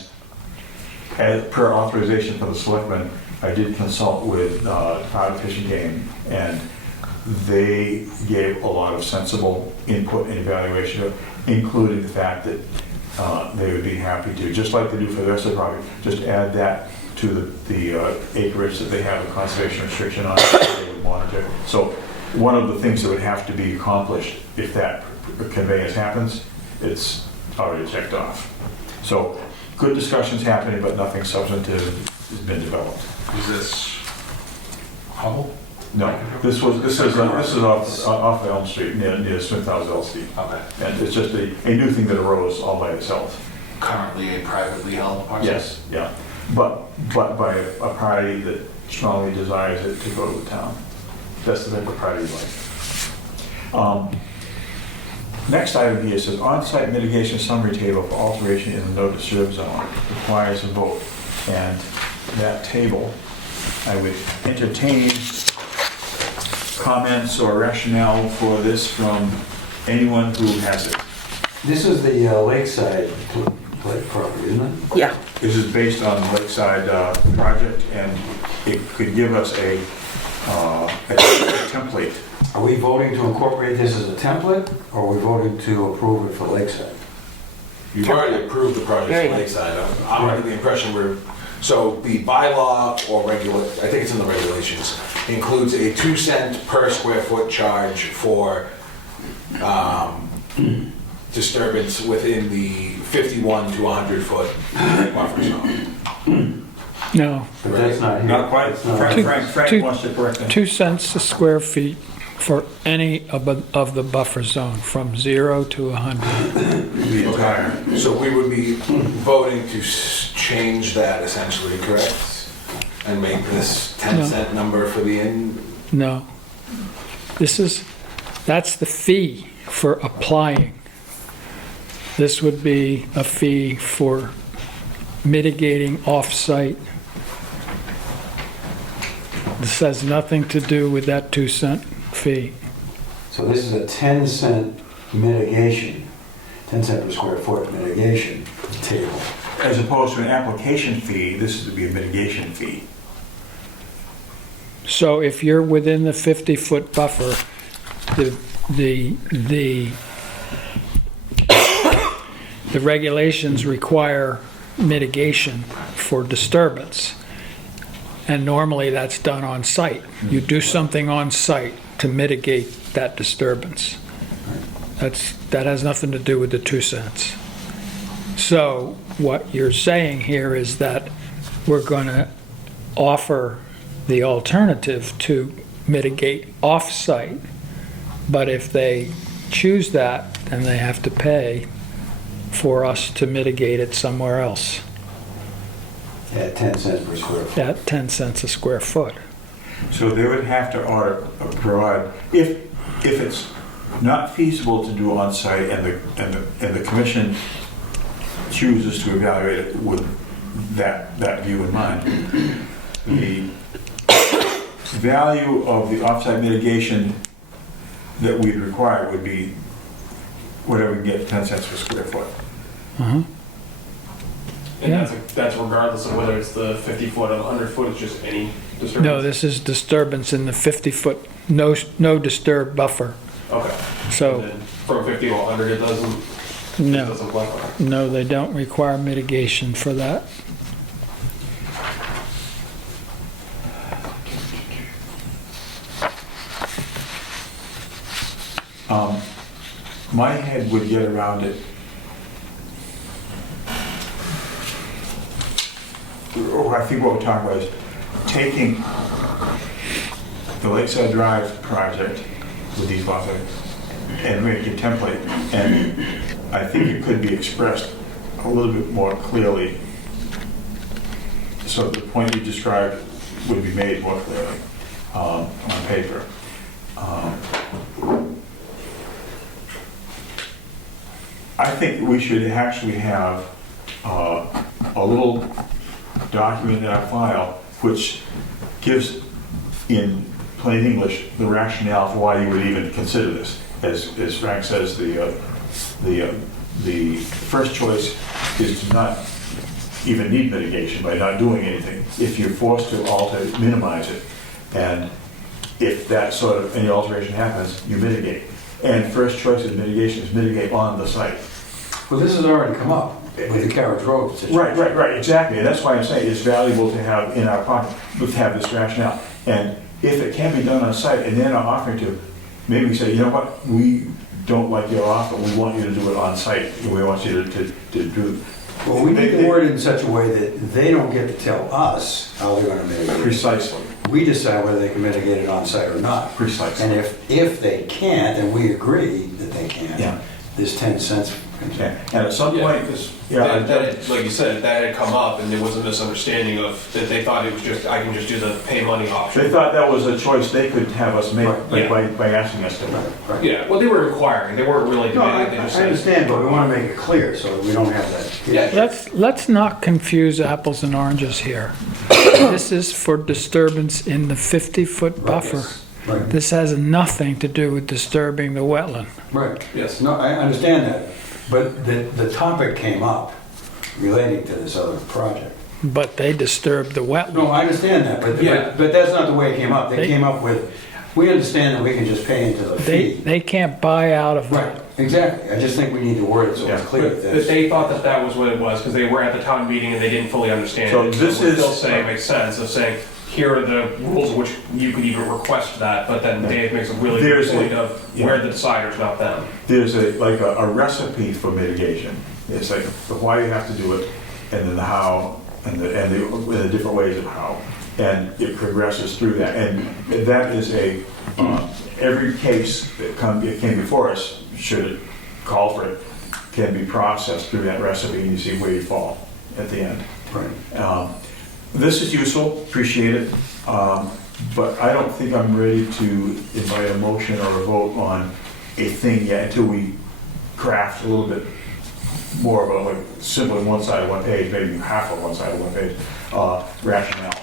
as per authorization for the selectmen, I did consult with Department of Fish and Game, and they gave a lot of sensible input and evaluation, including the fact that they would be happy to, just like they do for the rest of the property, just add that to the acreage that they have a conservation restriction on, they would monitor. So one of the things that would have to be accomplished if that conveyance happens, it's already checked off. So good discussions happening, but nothing substantive has been developed. Is this Hubble? No, this is off Elm Street near Smith-Hauselski. Okay. And it's just a new thing that arose all by itself. Currently a privately held parcel? Yes, yeah. But by a party that strongly desires it to go to the town. That's the type of party we like. Next item here says on-site mitigation summary table for alteration in the no disturb zone requires a vote. And that table, I would entertain comments or rationale for this from anyone who has it. This is the lakeside property, isn't it? Yeah. This is based on the Lakeside project, and it could give us a template. Are we voting to incorporate this as a template, or are we voting to approve it for Lakeside? You've already approved the project Very for good. Lakeside. I'm under the impression so the bylaw or I think it's in the regulations, includes a 2 cent per square foot charge for disturbance within the 51 to 100 foot buffer zone. No, But that's not here. Not quite. It's not- Frank Two- wants to correct that. 2 cents a square feet for any of the buffer zone, from 0 to 100. The entire. So we would be voting to change that essentially, correct? And make this 10 cent number for the in, No. That's the fee for applying. This would be a fee for mitigating off-site. This has nothing to do with that 2 cent fee. So this is a 10 cent mitigation, 10 cent per square foot mitigation table. As opposed to an application fee, this would be a mitigation fee. So if you're within the 50-foot buffer, the regulations require mitigation for disturbance. And normally that's done on site. You do something on site to mitigate that disturbance. That has nothing to do with the 2 cents. So what you're saying here is that we're going to offer the alternative to mitigate off-site, but if they choose that, then they have to pay for us to mitigate it somewhere else At 10 cents per square foot. at 10 cents a square foot. So they would have to provide, if it's not feasible to do on-site and the commission chooses to evaluate it with that view in mind, the value of the off-site mitigation that we'd require would be whatever we get, 10 cents per square foot. Uh-huh. And Yeah. that's regardless of whether it's the 50 foot or the 100 foot, it's just any disturbance? No, this is disturbance in the 50-foot, no disturb buffer. Okay. So, And then from 50 to 100, it no, doesn't qualify. no, they don't require mitigation for that. My head would get around it. Or I think what we're talking about is taking the Lakeside Drive project with these lots and making a template. And I think it could be expressed a little bit more clearly, so the point you described would be made more clearly on paper. I think we should actually have a little document in our file which gives, in plain English, the rationale for why you would even consider this. As Frank says, the first choice is to not even need mitigation by not doing anything. If you're forced to alter, minimize it, and if that sort of any alteration happens, you mitigate. And first choice of mitigation is mitigate on the site. Well, this has already come up with the Carriage Road situation. Right, exactly. And that's why I'm saying it's valuable to have in our pocket, to have this rationale. And if it can be done on site and they're not offering to, maybe we say, you know what, we don't like your offer, we want you to do it on site. We want you to do. Well, we need to word it in such a way that they don't get to tell us how they're gonna mitigate it. Precisely. We decide whether they can mitigate it on site or not. Precisely. And if they can't, and we agree that they can't, Yeah. this 10 cents. And at some Yeah, point, because yeah, like you said, that had come up and there was a misunderstanding of that they thought it was just, I can just do the pay money option. they thought that was a choice they could have us make Right. by asking us to. Right. Yeah, well, they were inquiring, they weren't really No, I demanding, they just said. understand, but we want to make it clear so that we don't have that. Yeah. Let's not confuse apples and oranges here. This is for disturbance in the 50-foot buffer. Right, This has nothing to do with disturbing the wetland. right. Yes. No, I understand that, but the topic came up relating to this other project. But they disturbed the wetland. No, I understand that, Yeah. but that's not the way it came up. They They- came up with, we understand that we can just pay into the They, fee. they can't buy out of Right, that. exactly. I just think we need to word it so it's clear. But that they thought that that was what it was, because they were at the town meeting and they didn't fully understand So it. this what is- Phil's saying makes sense, of saying, here are the rules in which you could even request that, but then Dave makes a really good There's a- point of, yeah. we're the deciders, not them. There's a recipe for mitigation. It's like the why you have to do it, and then the how, and the different ways of how. And it progresses through that. And that is every case that came before us, should it call for it, can be processed through that recipe, and you see where you fall at the end. Right. This is useful, appreciate it, but I don't think I'm ready to invite a motion or a vote on a thing yet until we craft a little bit more of a, like, simply one side of one page, maybe half of one side of one page, rationale.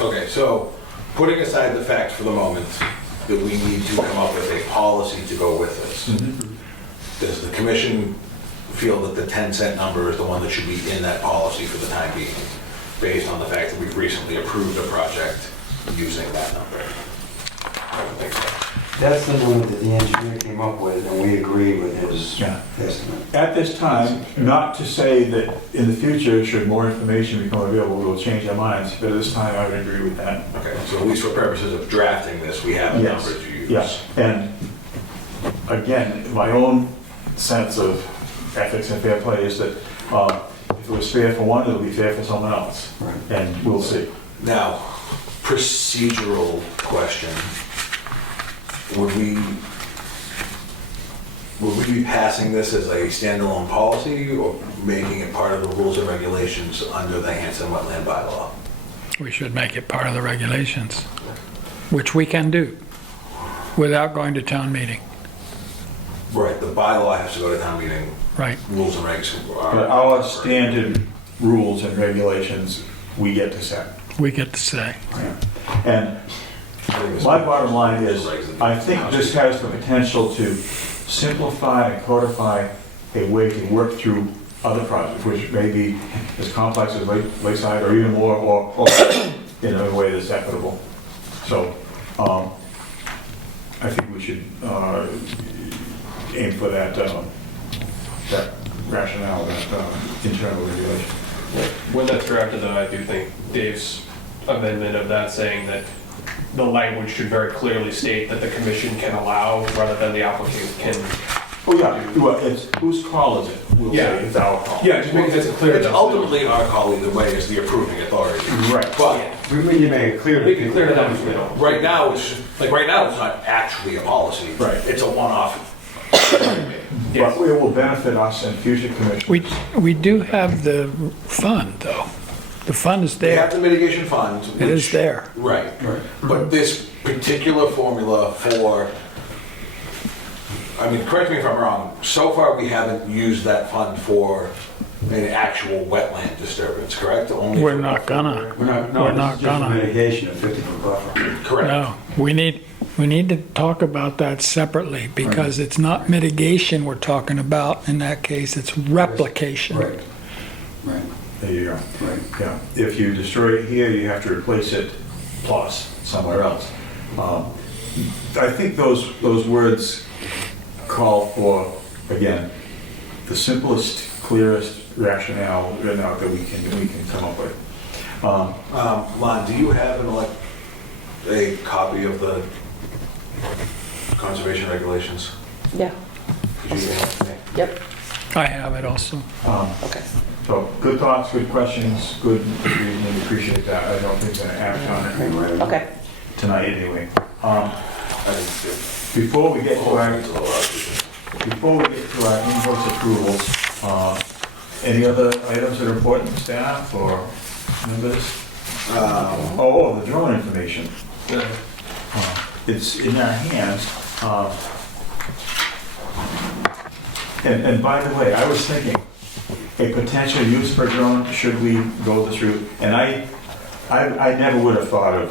Okay, so putting aside the fact for the moment that we need to come up with a policy to go with this, does the commission feel that the 10-cent number is the one that should be in that policy for the time being, based on the fact that we've recently approved a project using that number? I would think so. That's the number that the engineer came up with, and we agreed with his Yeah. estimate. At this time, not to say that in the future, should more information become available, we'll change our minds, but at this time, I would agree with that. Okay, so at least for purposes of drafting this, we have a Yes. number to use. Yes, and again, my own sense of ethics and fair play is that if it was fair for one, it'll be fair for someone else, Right. and we'll see. Now, procedural question. Would we be passing this as a standalone policy or making it part of the rules and regulations under the Hanson Wetland Bylaw? We should make it part of the regulations, which we can do without going to town meeting. Right, the bylaw has to go to town meeting, Right. rules and regs are. But our standard rules and regulations, we get to set. We get to say. And my bottom line is, I think this has the potential to simplify and codify a way to work through other projects, which may be as complex as Lakeside or even more, or in a way that's equitable. So, I think we should aim for that rationale, that internal regulation. When that's drafted, though, I do think Dave's amendment of that saying that the language should very clearly state that the commission can allow rather than the applicant can. Oh, yeah, well, it's, whose call is it? We'll Yeah. say it's our call. Yeah, just making it clear. It's that- ultimately our call either way as the approving authority. Right. But We need to make it clear. Make it clear to them as we don't. right now, it's not actually a policy. Right. It's a one-off. But it will benefit us and future commissions. We do have the fund, though. The fund is They have there. the mitigation fund. It is which- there. Right. Right. But this particular formula for, I mean, correct me if I'm wrong, so far we haven't used that fund for an actual wetland disturbance, correct? Only We're for- not gonna. We're not, We're no, not this is just gonna. mitigation of 50-foot buffer. Correct. No, we need to talk about that separately because it's not mitigation we're talking about. In that case, it's replication. Right, right, There you go. right. Yeah, if you destroy it here, you have to replace it plus somewhere else. I think those words call for, again, the simplest, clearest rationale written out that we can come up with. Lon, do you have a copy of the conservation regulations? Yeah, Could you hand it to me? yep, I have it also. okay. So, good thoughts, good questions, good reasoning, appreciate that. I don't think we're gonna act on it Okay. tonight anyway. I think Before we get to our it's a little out. Before we get to our invoice approvals, any other items that are important to staff or members? Oh, the drone information. It's in our hands. And by the way, I was thinking, a potential use for drone, should we go this route? And I never would have thought of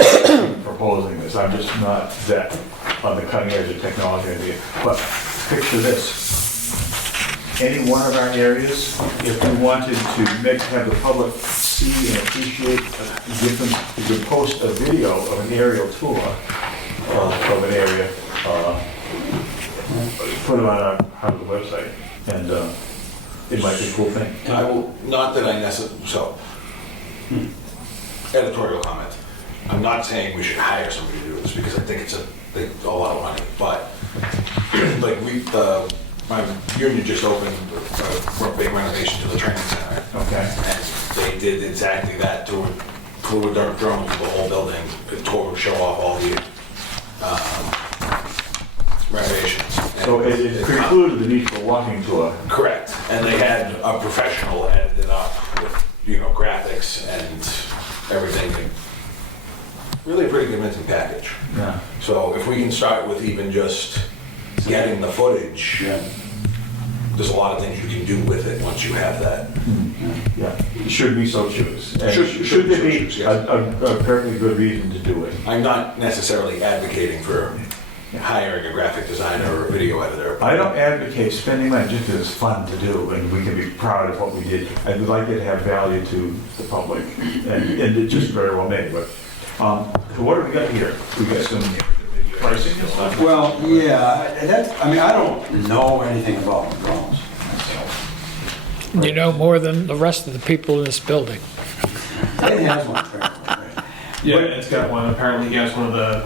proposing this. I'm just not that on the cutting edge of technology or anything. But picture this. Any one of our areas, if we wanted to have the public see and appreciate a difference, we could post a video of an aerial tour of an area, put it on our Harvard website, and it might be a cool thing. I will, not that I necessarily, so, editorial comment. I'm not saying we should hire somebody to do this, because I think it's a lot of money, but, like, my union just opened a big renovation to the training center. Okay. And they did exactly that, to flew a drone through the whole building, to show off all the renovations. So it precluded the need for a walking tour. Correct, and they had a professional edit it up with, graphics and everything. Really a pretty convincing package. Yeah. So if we can start with even just getting the footage, there's a lot of things you can do with it once you have that. Yeah, should we so choose. And Should Should there we so be choose, yes. a perfectly good reason to do it? I'm not necessarily advocating for hiring a graphic designer or a video editor. I don't advocate spending money just because it's fun to do and we can be proud of what we did. I would like it to have value to the public, and it's just very well made, but, so what have we got here? We got some pricing and stuff? Well, yeah, I don't know anything about drones. You know more than the rest of the people in this building. It has one, right? Yeah, it's got one. Apparently, he has one of the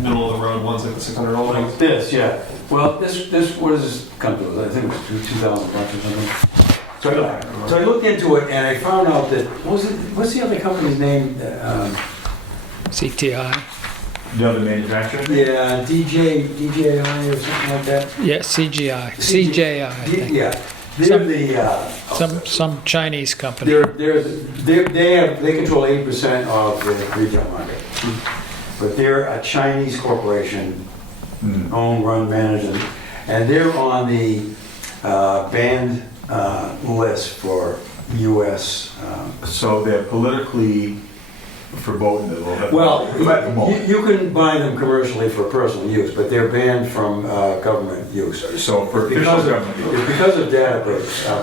middle of the road ones, like the 600 old ones. This, yeah. Well, this, what does this come to? I think it was $2,000 or something. So I looked into it and I found out that, what's the other company's name? CTI. The other manufacturer? Yeah, DJI or something like that. Yeah, CGI. CJI, I think. Yeah, they're Some Chinese company. they control 8% of the retail market. But they're a Chinese corporation, owned, run, managed, and they're on the banned list for U.S. So they're politically verboten a little bit. Well, At the moment. you can buy them commercially for personal use, but they're banned from government use. So for official government use. Because of data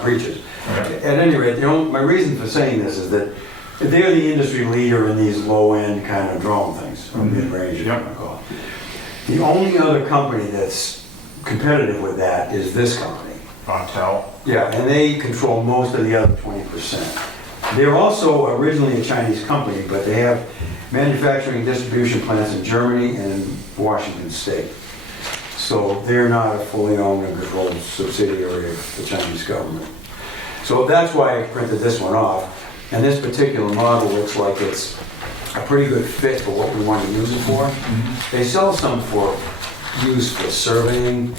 breaches. Okay. At any rate, my reason for saying this is that they're the industry leader in these low-end kind of drone things, or mid-range, you want to call it. The only other company that's competitive with that is this company. Autel. Yeah, and they control most of the other 20%. They're also originally a Chinese company, but they have manufacturing and distribution plants in Germany and in Washington State. So they're not a fully owned and controlled subsidiary of the Chinese government. So that's why I printed this one off. And this particular model looks like it's a pretty good fit for what we want to use it for. They sell some for use for surveying,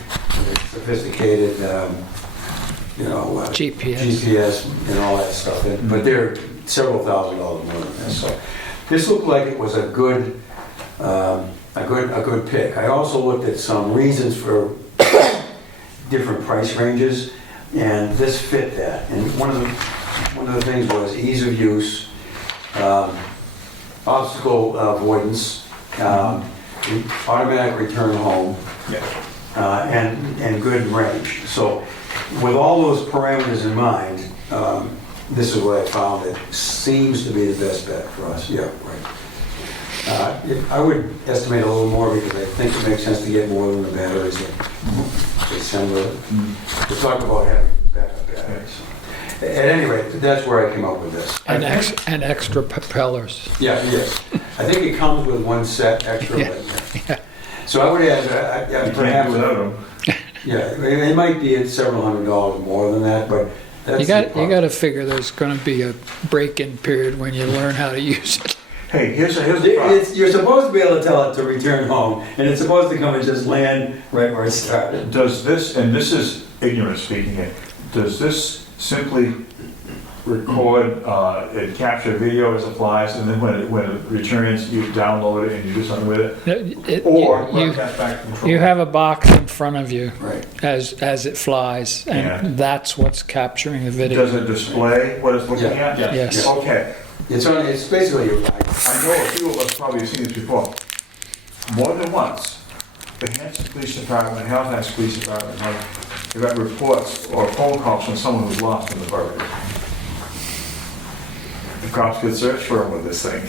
sophisticated, GPS and all that stuff. But they're several $1,000s more than this. So this looked like it was a good pick. I also looked at some reasons for different price ranges, and this fit that. And one of the things was ease of use, obstacle avoidance, automatic return home, and good range. So with all those parameters in mind, this is what I found that seems to be the best bet for us. Yeah, right. I would estimate a little more because I think it makes sense to get more than the batteries that they send with it. We talked about having backup batteries. At any rate, that's where I came up with this. And extra propellers. Yeah, yes. I think it comes with one set extra. Yeah. So I would add, You can't perhaps, do without them. yeah, it might be at several $100s more than that, but that's You got to figure there's going to be a break-in period when you learn how to use it. Hey, here's the problem. You're supposed to be able to tell it to return home, and it's supposed to come and just land right where it started. Does this, and this is ignorant speaking here, does this simply record and capture video as it flies, and then when it returns, you download it and you do something with it? Or You have a box in front of you Right. as it flies, and Yeah. that's what's capturing the video. Does it display what it's looking Yeah. at? Yes. Okay. It's basically, I know a few of us probably have seen this before. More than once, the Hanson Police Department, Halifax Police Department, have got reports or phone calls from someone who's lost in the borough. The cops could search for him with this thing.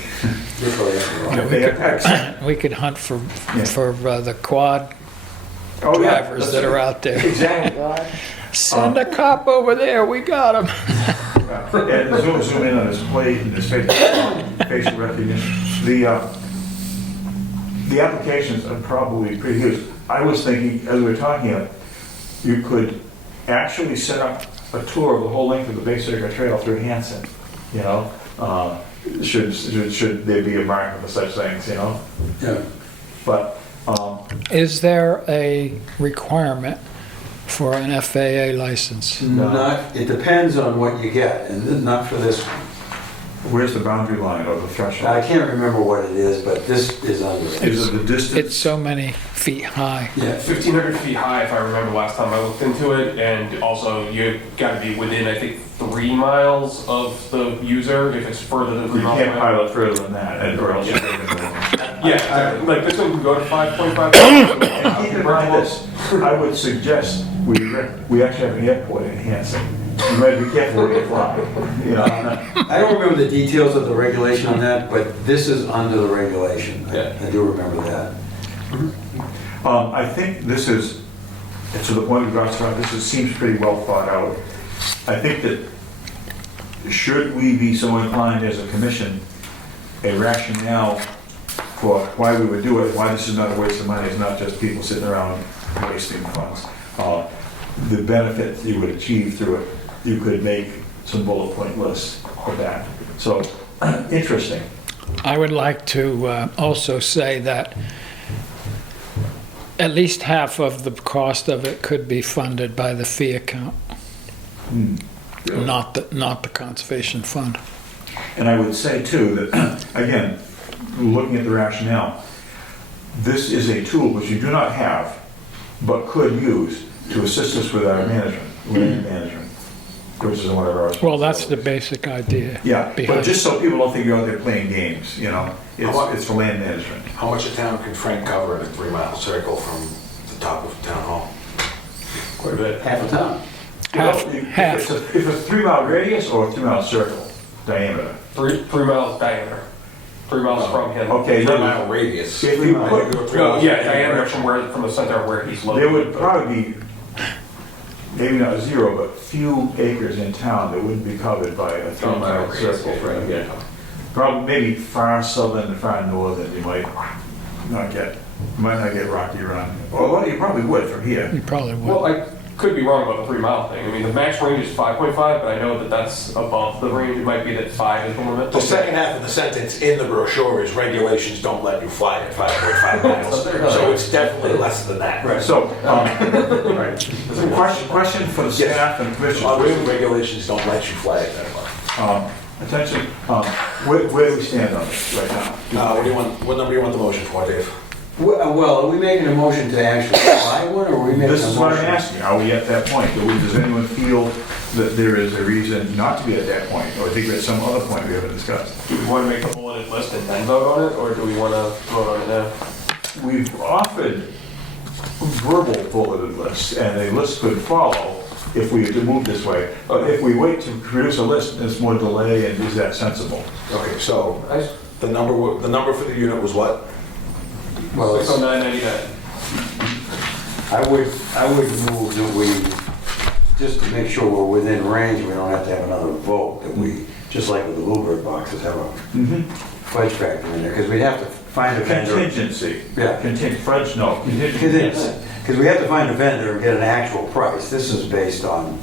This way, that's Yeah, all. They have X. We could hunt for, Yeah. for the quad Oh, yeah, drivers that are out there. Exactly. God. Send a cop over there, we got him. And zoom in on his plate and his facial recognition. The applications are probably pretty good. I was thinking, as we were talking, you could actually set up a tour of the whole length of the Bay Circuit Trail through Hanson, you know? Should there be a market for such things, you know? Yeah. But, Is there a requirement for an FAA license? Not, it depends on what you get, and not for this. where's the boundary line or the threshold? I can't remember what it is, but this is under it. Is it the distance? It's so many feet high. Yeah, 1,500 feet high, if I remember last time I looked into it, and also you got to be within, I think, 3 miles of the user. If it's further than 3 You miles can't away. pilot further than that, and or else you're taking the Yeah, exactly. Like this one can go to 5.5. And keep in mind this, I would suggest, we actually have an airport in Hanson. You might be careful where you fly, you know? I don't remember the details of the regulation on that, but this is under the regulation. Yeah. I do remember that. I think this is, and to the point we got to, seems pretty well thought out. I think that should we be so inclined as a commission, a rationale for why we would do it, why this is not a waste of money, is not just people sitting around wasting funds. The benefit you would achieve through it, you could make some bullet point lists of that. So, interesting. I would like to also say that at least half of the cost of it could be funded by the fee account, not the conservation fund. And I would say too that, again, looking at the rationale, this is a tool which you do not have, but could use to assist us with our management, land management, which is one of our. Well, that's the basic idea. Yeah, but behind just so people don't think you're out there playing games, you know, it's for land management. How much of town can Frank cover in a 3-mile circle from the top of town hall? Quite a bit. Half a ton. Half. If it's a 3-mile radius or a 3-mile circle diameter. 3 miles diameter. 3 miles from him. Okay, 3-mile radius. if you put, No, yeah, diameter from the center of where he's located. there would probably be, maybe not 0, but few acres in town that wouldn't be covered by a 3-mile circle. Yeah. Probably, maybe far southern and far northern, you might not get Rocky Run. Although you probably would from here. You probably would. Well, I could be wrong about the 3-mile thing. I mean, the max range is 5.5, but I know that that's above the range. It might be that 5 is the limit. The second half of the sentence in the brochure is regulations don't let you fly at 5.5 miles. So it's definitely less than that. Right. So, question for the staff and commissioners. Obviously, regulations don't let you fly at that much. Attention, where do we stand on this right now? What do you want? What number do you want the motion for, Dave? Well, are we making a motion to actually buy one, or are we making a motion? This is what I'm asking, are we at that point? Does anyone feel that there is a reason not to be at that point? Or think at some other point we haven't discussed? Do we want to make a bulleted list and then vote on it, or do we want to vote on it now? We've offered verbal bulleted lists, and a list could follow if we move this way. But if we wait to produce a list, there's more delay, and is that sensible? Okay, so the number for the unit was what? Well, it's- 609.99. I would move that we, just to make sure we're within range, we don't have to have another vote, that we, just like with the Bluebird boxes, have a fudge factor in there, because we'd have to find a vendor. Contingency. Yeah. French, no. Contingency. Because we have to find a vendor and get an actual price. This is based on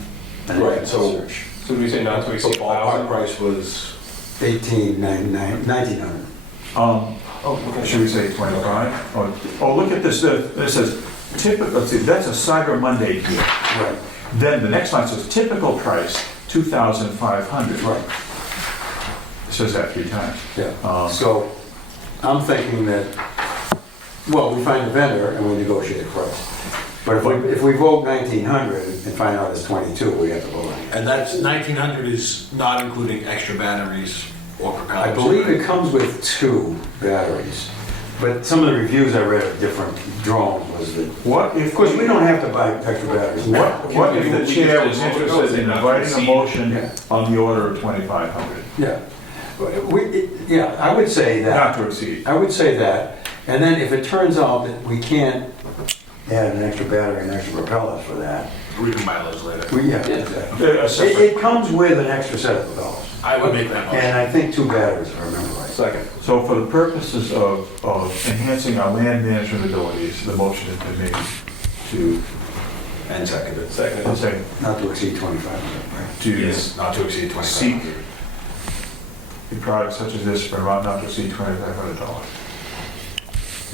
an Right, internet so- search. So do we say not to The exceed ballpark 1,000? price was, 1900. Oh, okay. Should we say 25? Oh, look at this, this says typical, let's see, that's a Cyber Monday deal. Right, Then the next line says typical price, 2,500. right, It says that 3 times. yeah. So I'm thinking that, well, we find a vendor and we negotiate a price. But if we vote 1900 and find out it's 22, we have to vote on it. and that's 1900 is not including extra batteries or propellers. I believe right? it comes with 2 batteries, but some of the reviews I read of different drones was that, What if, of course, we don't have to buy extra batteries. what if the chair was interested in inviting a motion Yeah. on the order of 2,500? Yeah, Yeah, I would say that. Not to exceed. I would say that. And then if it turns out that we can't add an extra battery and extra propellers for that, We can buy those later. yeah, exactly. It comes with an extra set of propellers. I would make that motion. And I think 2 batteries, if I remember right. Second. So for the purposes of enhancing our land management abilities, the motion has been made to, And seconded. let's say, Not to exceed 2,500, right? to Yes, not to exceed seek 2,500. a product such as this for amount not to exceed $2,500.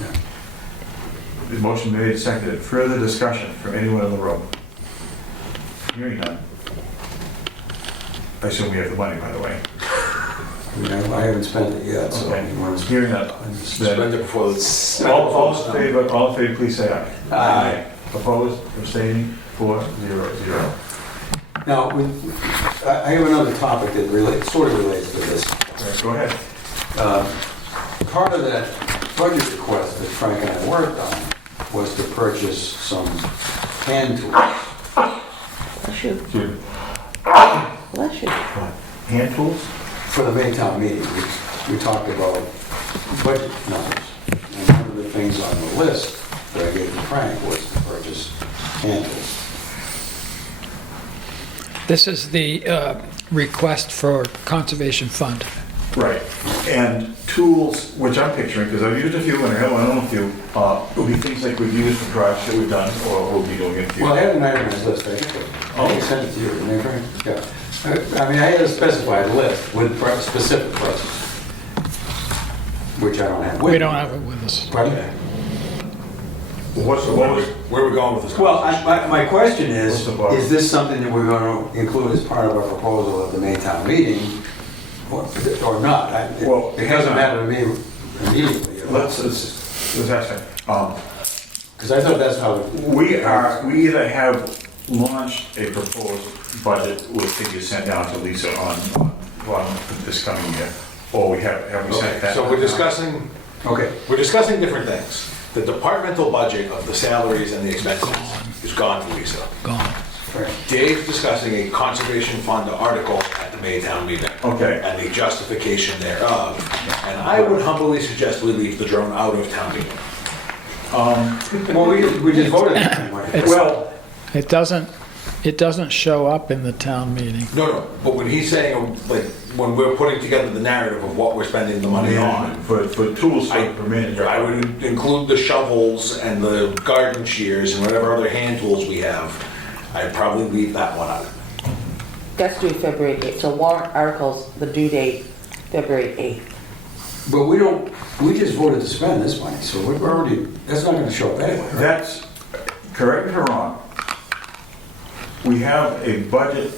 Yeah. The motion made and seconded. Further discussion from anyone in the room? Hearing none. I assume we have the money, by the way. I mean, I haven't spent it yet, so. Okay. you want to- Hearing none. Spend Then, it before the... all in favor, please say aye. Aye. Opposed, abstaining, 4-0-0. Now, I have another topic that sort of relates to this. All right, go ahead. Part of that budget request that Frank and I worked on was to purchase some hand tools. Bless you. To Bless you. hand tools? For the Maytown meeting, we talked about budget numbers. And one of the things on the list that I gave to Frank was to purchase hand tools. This is the request for Conservation Fund. Right. And tools, which I'm picturing, because I've used a few and I own a few, will be things like we've used for drives that we've done, or we'll be doing in the Well, I future. had an itemized list, I think. I sent it to you, didn't I, Frank? Yeah. I mean, I had a specified list with specific prices, which I don't have with me. We don't have it with us. Pardon? What Where was, are we going with this? Well, my question is What's the bar? this something that we're going to include as part of our proposal at the Maytown meeting, or not? Well, It doesn't matter to me immediately. let's ask that. Because I thought that's how. We either have launched a proposed budget with figures sent down to Lisa on this coming year, or we have we sent Okay, that? so we're discussing different things. The departmental budget of the salaries and the expenses is gone to Lisa. Gone. Right. Dave's discussing a conservation fund article at the Maytown meeting. Okay. And the justification thereof. And I would humbly suggest we leave the drone out of town meeting. Well, we just voted anyway. Well, It doesn't show up in the town meeting. No, but when he's saying, like, when we're putting together the narrative of what we're spending the money on, for tools for manager. I would include the shovels and the garden shears and whatever other hand tools we have. I'd probably leave that one out. That's due February 8th. So warrant articles, the due date, February 8th. But we just voted to spend this money, so we're already, that's not going to show up anyway, right? That's, correct me if I'm wrong, we have a budget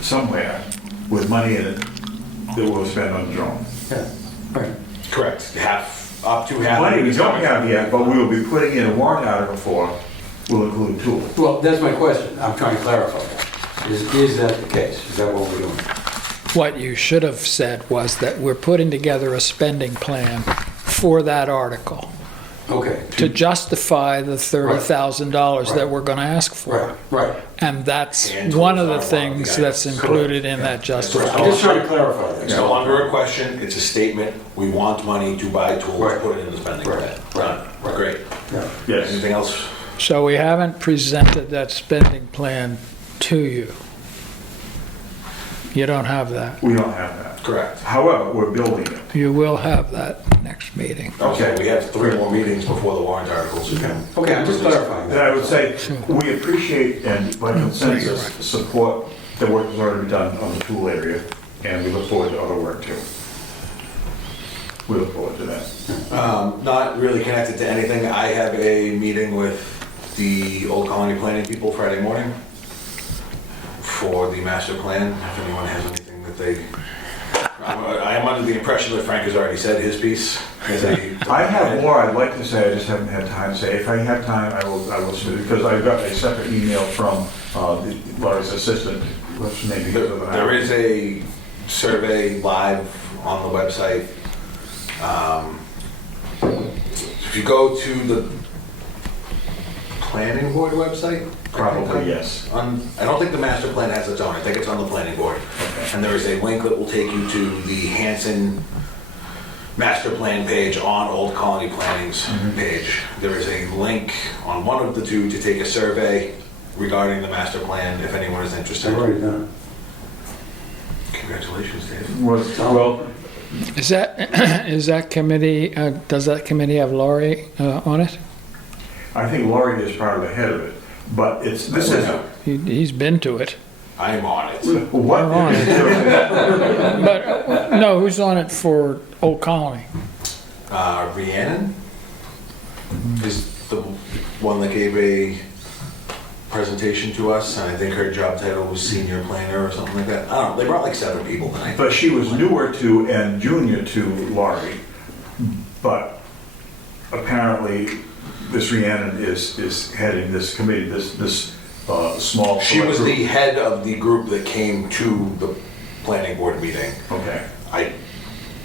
somewhere with money in it that we'll spend on the drone. Yeah, right. Correct. Up to half. Money we don't have yet, but we will be putting in a warrant article for, will include tools. Well, that's my question. I'm trying to clarify that. Is that the case? Is that what we're doing? What you should have said was that we're putting together a spending plan for that article Okay. to justify the $30,000 that we're going to ask for. Right. And that's And one of the tools are one of the things that's items. included in that I'm justification. just trying to clarify that. It's no longer a question, it's a statement. We want money to buy tools, Right. put it in the spending plan. Right. Done. Great. Yeah. Yes. Anything else? So we haven't presented that spending plan to you. You don't have that. We don't have that. Correct. However, we're building it. You will have that next meeting. Okay, we have 3 more meetings before the warrant articles. Okay, I'm just clarifying Then I that. would say, we appreciate and by consensus support the work that's already been done on the tool area, and we look forward to other work too. We look forward to that. Not really connected to anything. I have a meeting with the Old Colony Planning people Friday morning for the master plan, if anyone has anything that they... I am under the impression that Frank has already said his piece. I have more I'd like to say, I just haven't had time to say. If I have time, I will submit it, because I've got a separate email from Laura's assistant, what's her name? Because of an There hour. is a survey live on the website. If you go to the planning board website? Probably, yes. I don't think the master plan has its own, I think it's on the planning board. Okay. And there is a link that will take you to the Hanson master plan page on Old Colony Planning's page. There is a link on one of the two to take a survey regarding the master plan, if anyone is interested. I've already done Congratulations, Dave. Well, Is that committee, does that committee have Laurie on it? I think Laurie is part of the head of it, but this is, He's been to it. I'm on it. what We're on it is doing. But, no, who's on it for Old Colony? Rhiannon is the one that gave a presentation to us, and I think her job title was senior planner or something like that. I don't know, they brought like 7 people tonight. But she was newer to and junior to Laurie, but apparently this Rhiannon is heading this committee, this small. She was select the group. head of the group that came to the planning board meeting. Okay.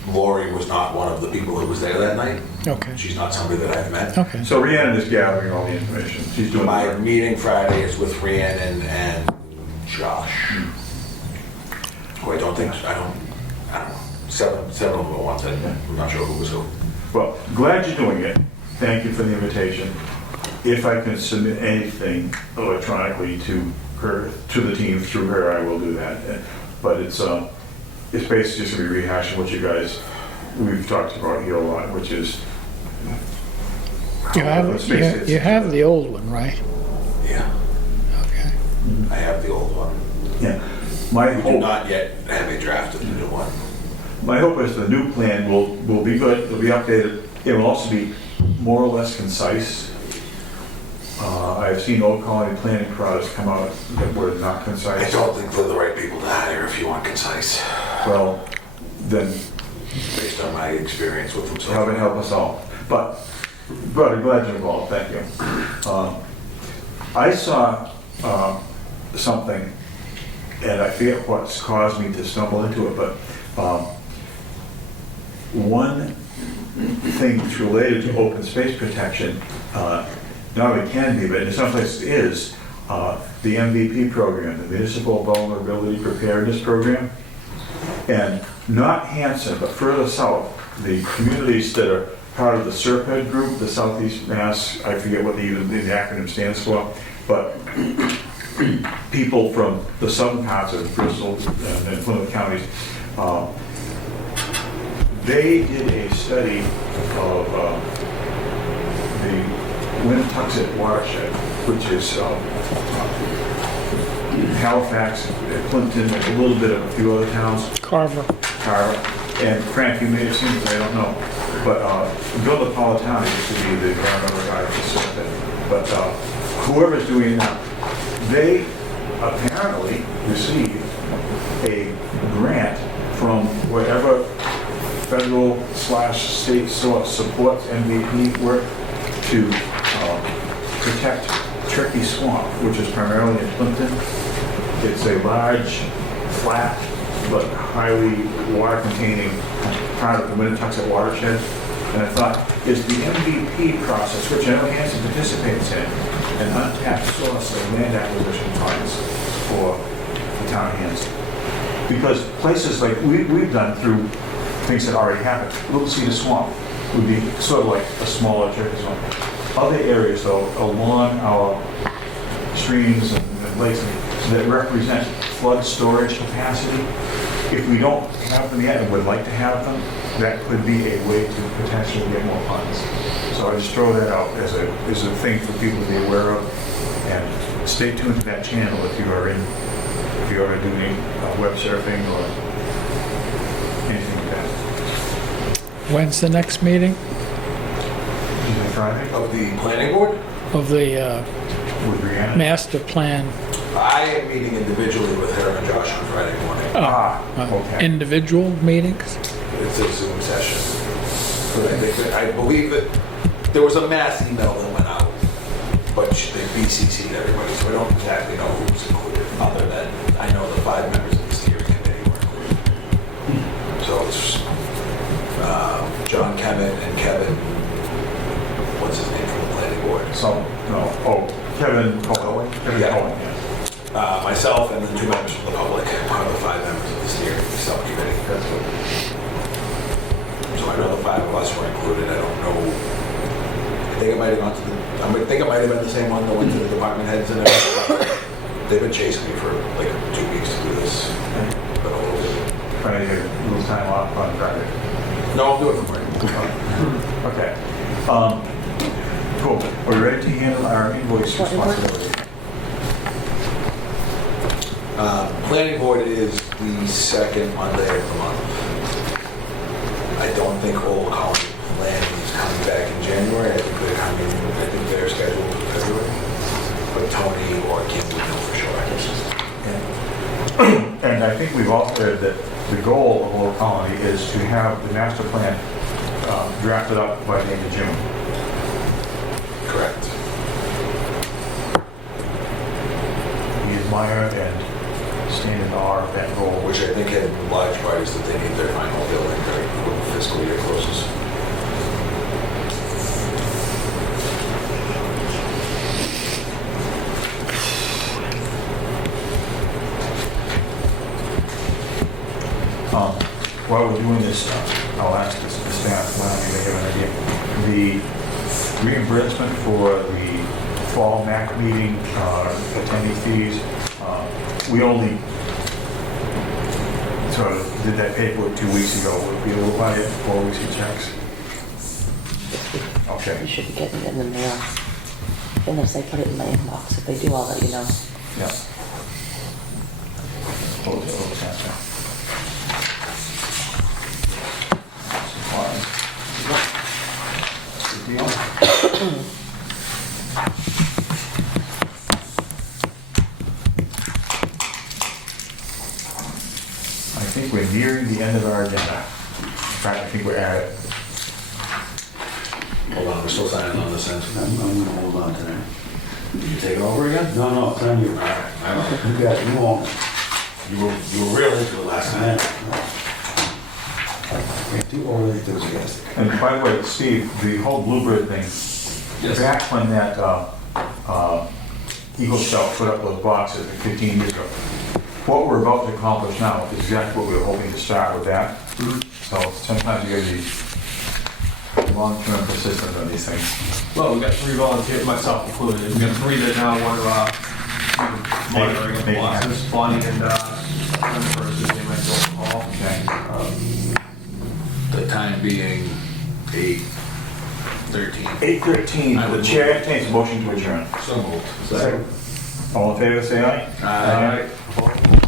Lori was not one of the people who was there that night. Okay, She's not somebody that I've met. okay. So Rhiannon is gathering all the information. She's doing the My work. meeting Friday is with Rhiannon and Josh. Who I don't know. 7 of them at once. I'm not sure who was who. Well, glad you're doing it. Thank you for the invitation. If I can submit anything electronically to her, to the team through her, I will do that. But it's basically just gonna be rehashing what you guys, we've talked about here a lot, which is. You let's face it, you have the old one, right? Yeah, Okay. I have the old one. Yeah. My We do hope, not yet have a draft of the new one. my hope is the new plan will be good, it'll be updated. It will also be more or less concise. I've seen Old Colony planning products come out that were not I concise. don't think they're the right people to hire if you want concise, Well, then based on my experience with them. so heaven help us all. But I'm glad you're involved, thank you. I saw something, and I forget what's caused me to stumble into it, but one thing that's related to open space protection, not only can be, but in some places is, the MVP program, the Municipal Vulnerability Preparedness Program. And not Hanson, but further south, the communities that are part of the SERPED group, the Southeast Mass, I forget what the acronym stands for, but people from the southern parts of Bristol and Plymouth counties, they did a study of the Winnetoxet watershed, which is Halifax, Clinton, and a little bit of a few other towns. Carver. And Frank, you may have seen this, I don't know, but Bill Napolitano used to be the environmental guy for Serpent. But whoever's doing that, they apparently received a grant from whatever federal/state source supports MVP work to protect Turkey Swamp, which is primarily in Clinton. It's a large, flat, but highly water-containing part of the Winnetoxet watershed. And I thought, is the MVP process, which I know Hanson participates in, an untapped source of land acquisition funds for the town of Hanson? Because places like we've done through things that already happened, Little Cedar Swamp would be sort of like a smaller Turkey Swamp. Other areas, though, along our streams and lakes that represent flood storage capacity, if we don't have them yet and would like to have them, that could be a way to potentially get more funds. So I just throw that out as a thing for people to be aware of, and stay tuned to that channel if you are doing web surfing or anything like that. When's the next meeting Friday Of the planning board, of the with Rhiannon. master plan? I am meeting individually with her and Josh on Friday morning. Okay. Individual meetings? It's a Zoom session. I believe that there was a mass email that went out, but they BCC'd everybody, so I don't exactly know who was included, other than I know the 5 members of the steering committee were included. So it's John Kemet and Kevin, what's his name from the planning board? So No, oh, Kevin Cohen. Kevin Yeah. Cohen, yes. Myself and then 2 members from the public are the 5 members of the steering subcommittee. That's good. So I know the 5 of us were included. I don't know. I think it might have gone to the. I think it might have been the same one that went to the department heads and everything. They've been chasing me for like 2 weeks to do this. But a little bit. Trying to get a little time off on Friday. No, I'll do it for free. Okay. Cool. Are we ready to handle our invoice responsibility? Planning board is the second Monday of the month. I don't think Old Colony Planning is coming back in January. I think they're coming. I think they're scheduled for February. But Tony or Kim would know for sure. I guess. And I think we've all said that the goal of Old Colony is to have the master plan drafted up by the end of June. Correct. We admire and stand in awe of that goal. Which I think had large part is that they need their final building right before the fiscal year closes. While we're doing this, I'll ask the staff, well, maybe they have an idea. The reimbursement for the fall MAC meeting, attendee fees, we only sort of did that paperwork 2 weeks ago. Would be able to buy it 4 weeks of checks. You Okay, should be getting it in the mail. Unless they put it in my inbox. If they do, I'll let you know. yeah. Close it, close that down. Good deal. I think we're nearing the end of our agenda. In fact, I think we're at it. Hold on, we're still signing on this end. I'm gonna hold on to that. You take it over again? No, no, it's on you. I know. You got, you won't. You were real into it last night. You're too overly enthusiastic. And by the way, Steve, the whole Bluebird thing, Yes. back when that Eagle Scout put up those boxes 15 years ago, what we're about to accomplish now is exactly what we were hoping to start with that. So sometimes you gotta be long-term persistent on these things. Well, we got 3 volunteers, myself included. We got 3 that now are monitoring the Making process. Bonnie and Jennifer, is his name, I don't recall. Okay. The time being 8:13. 8:13, the chair entertains a motion to adjourn. So moved. All in favor, say aye. Aye. Opposed?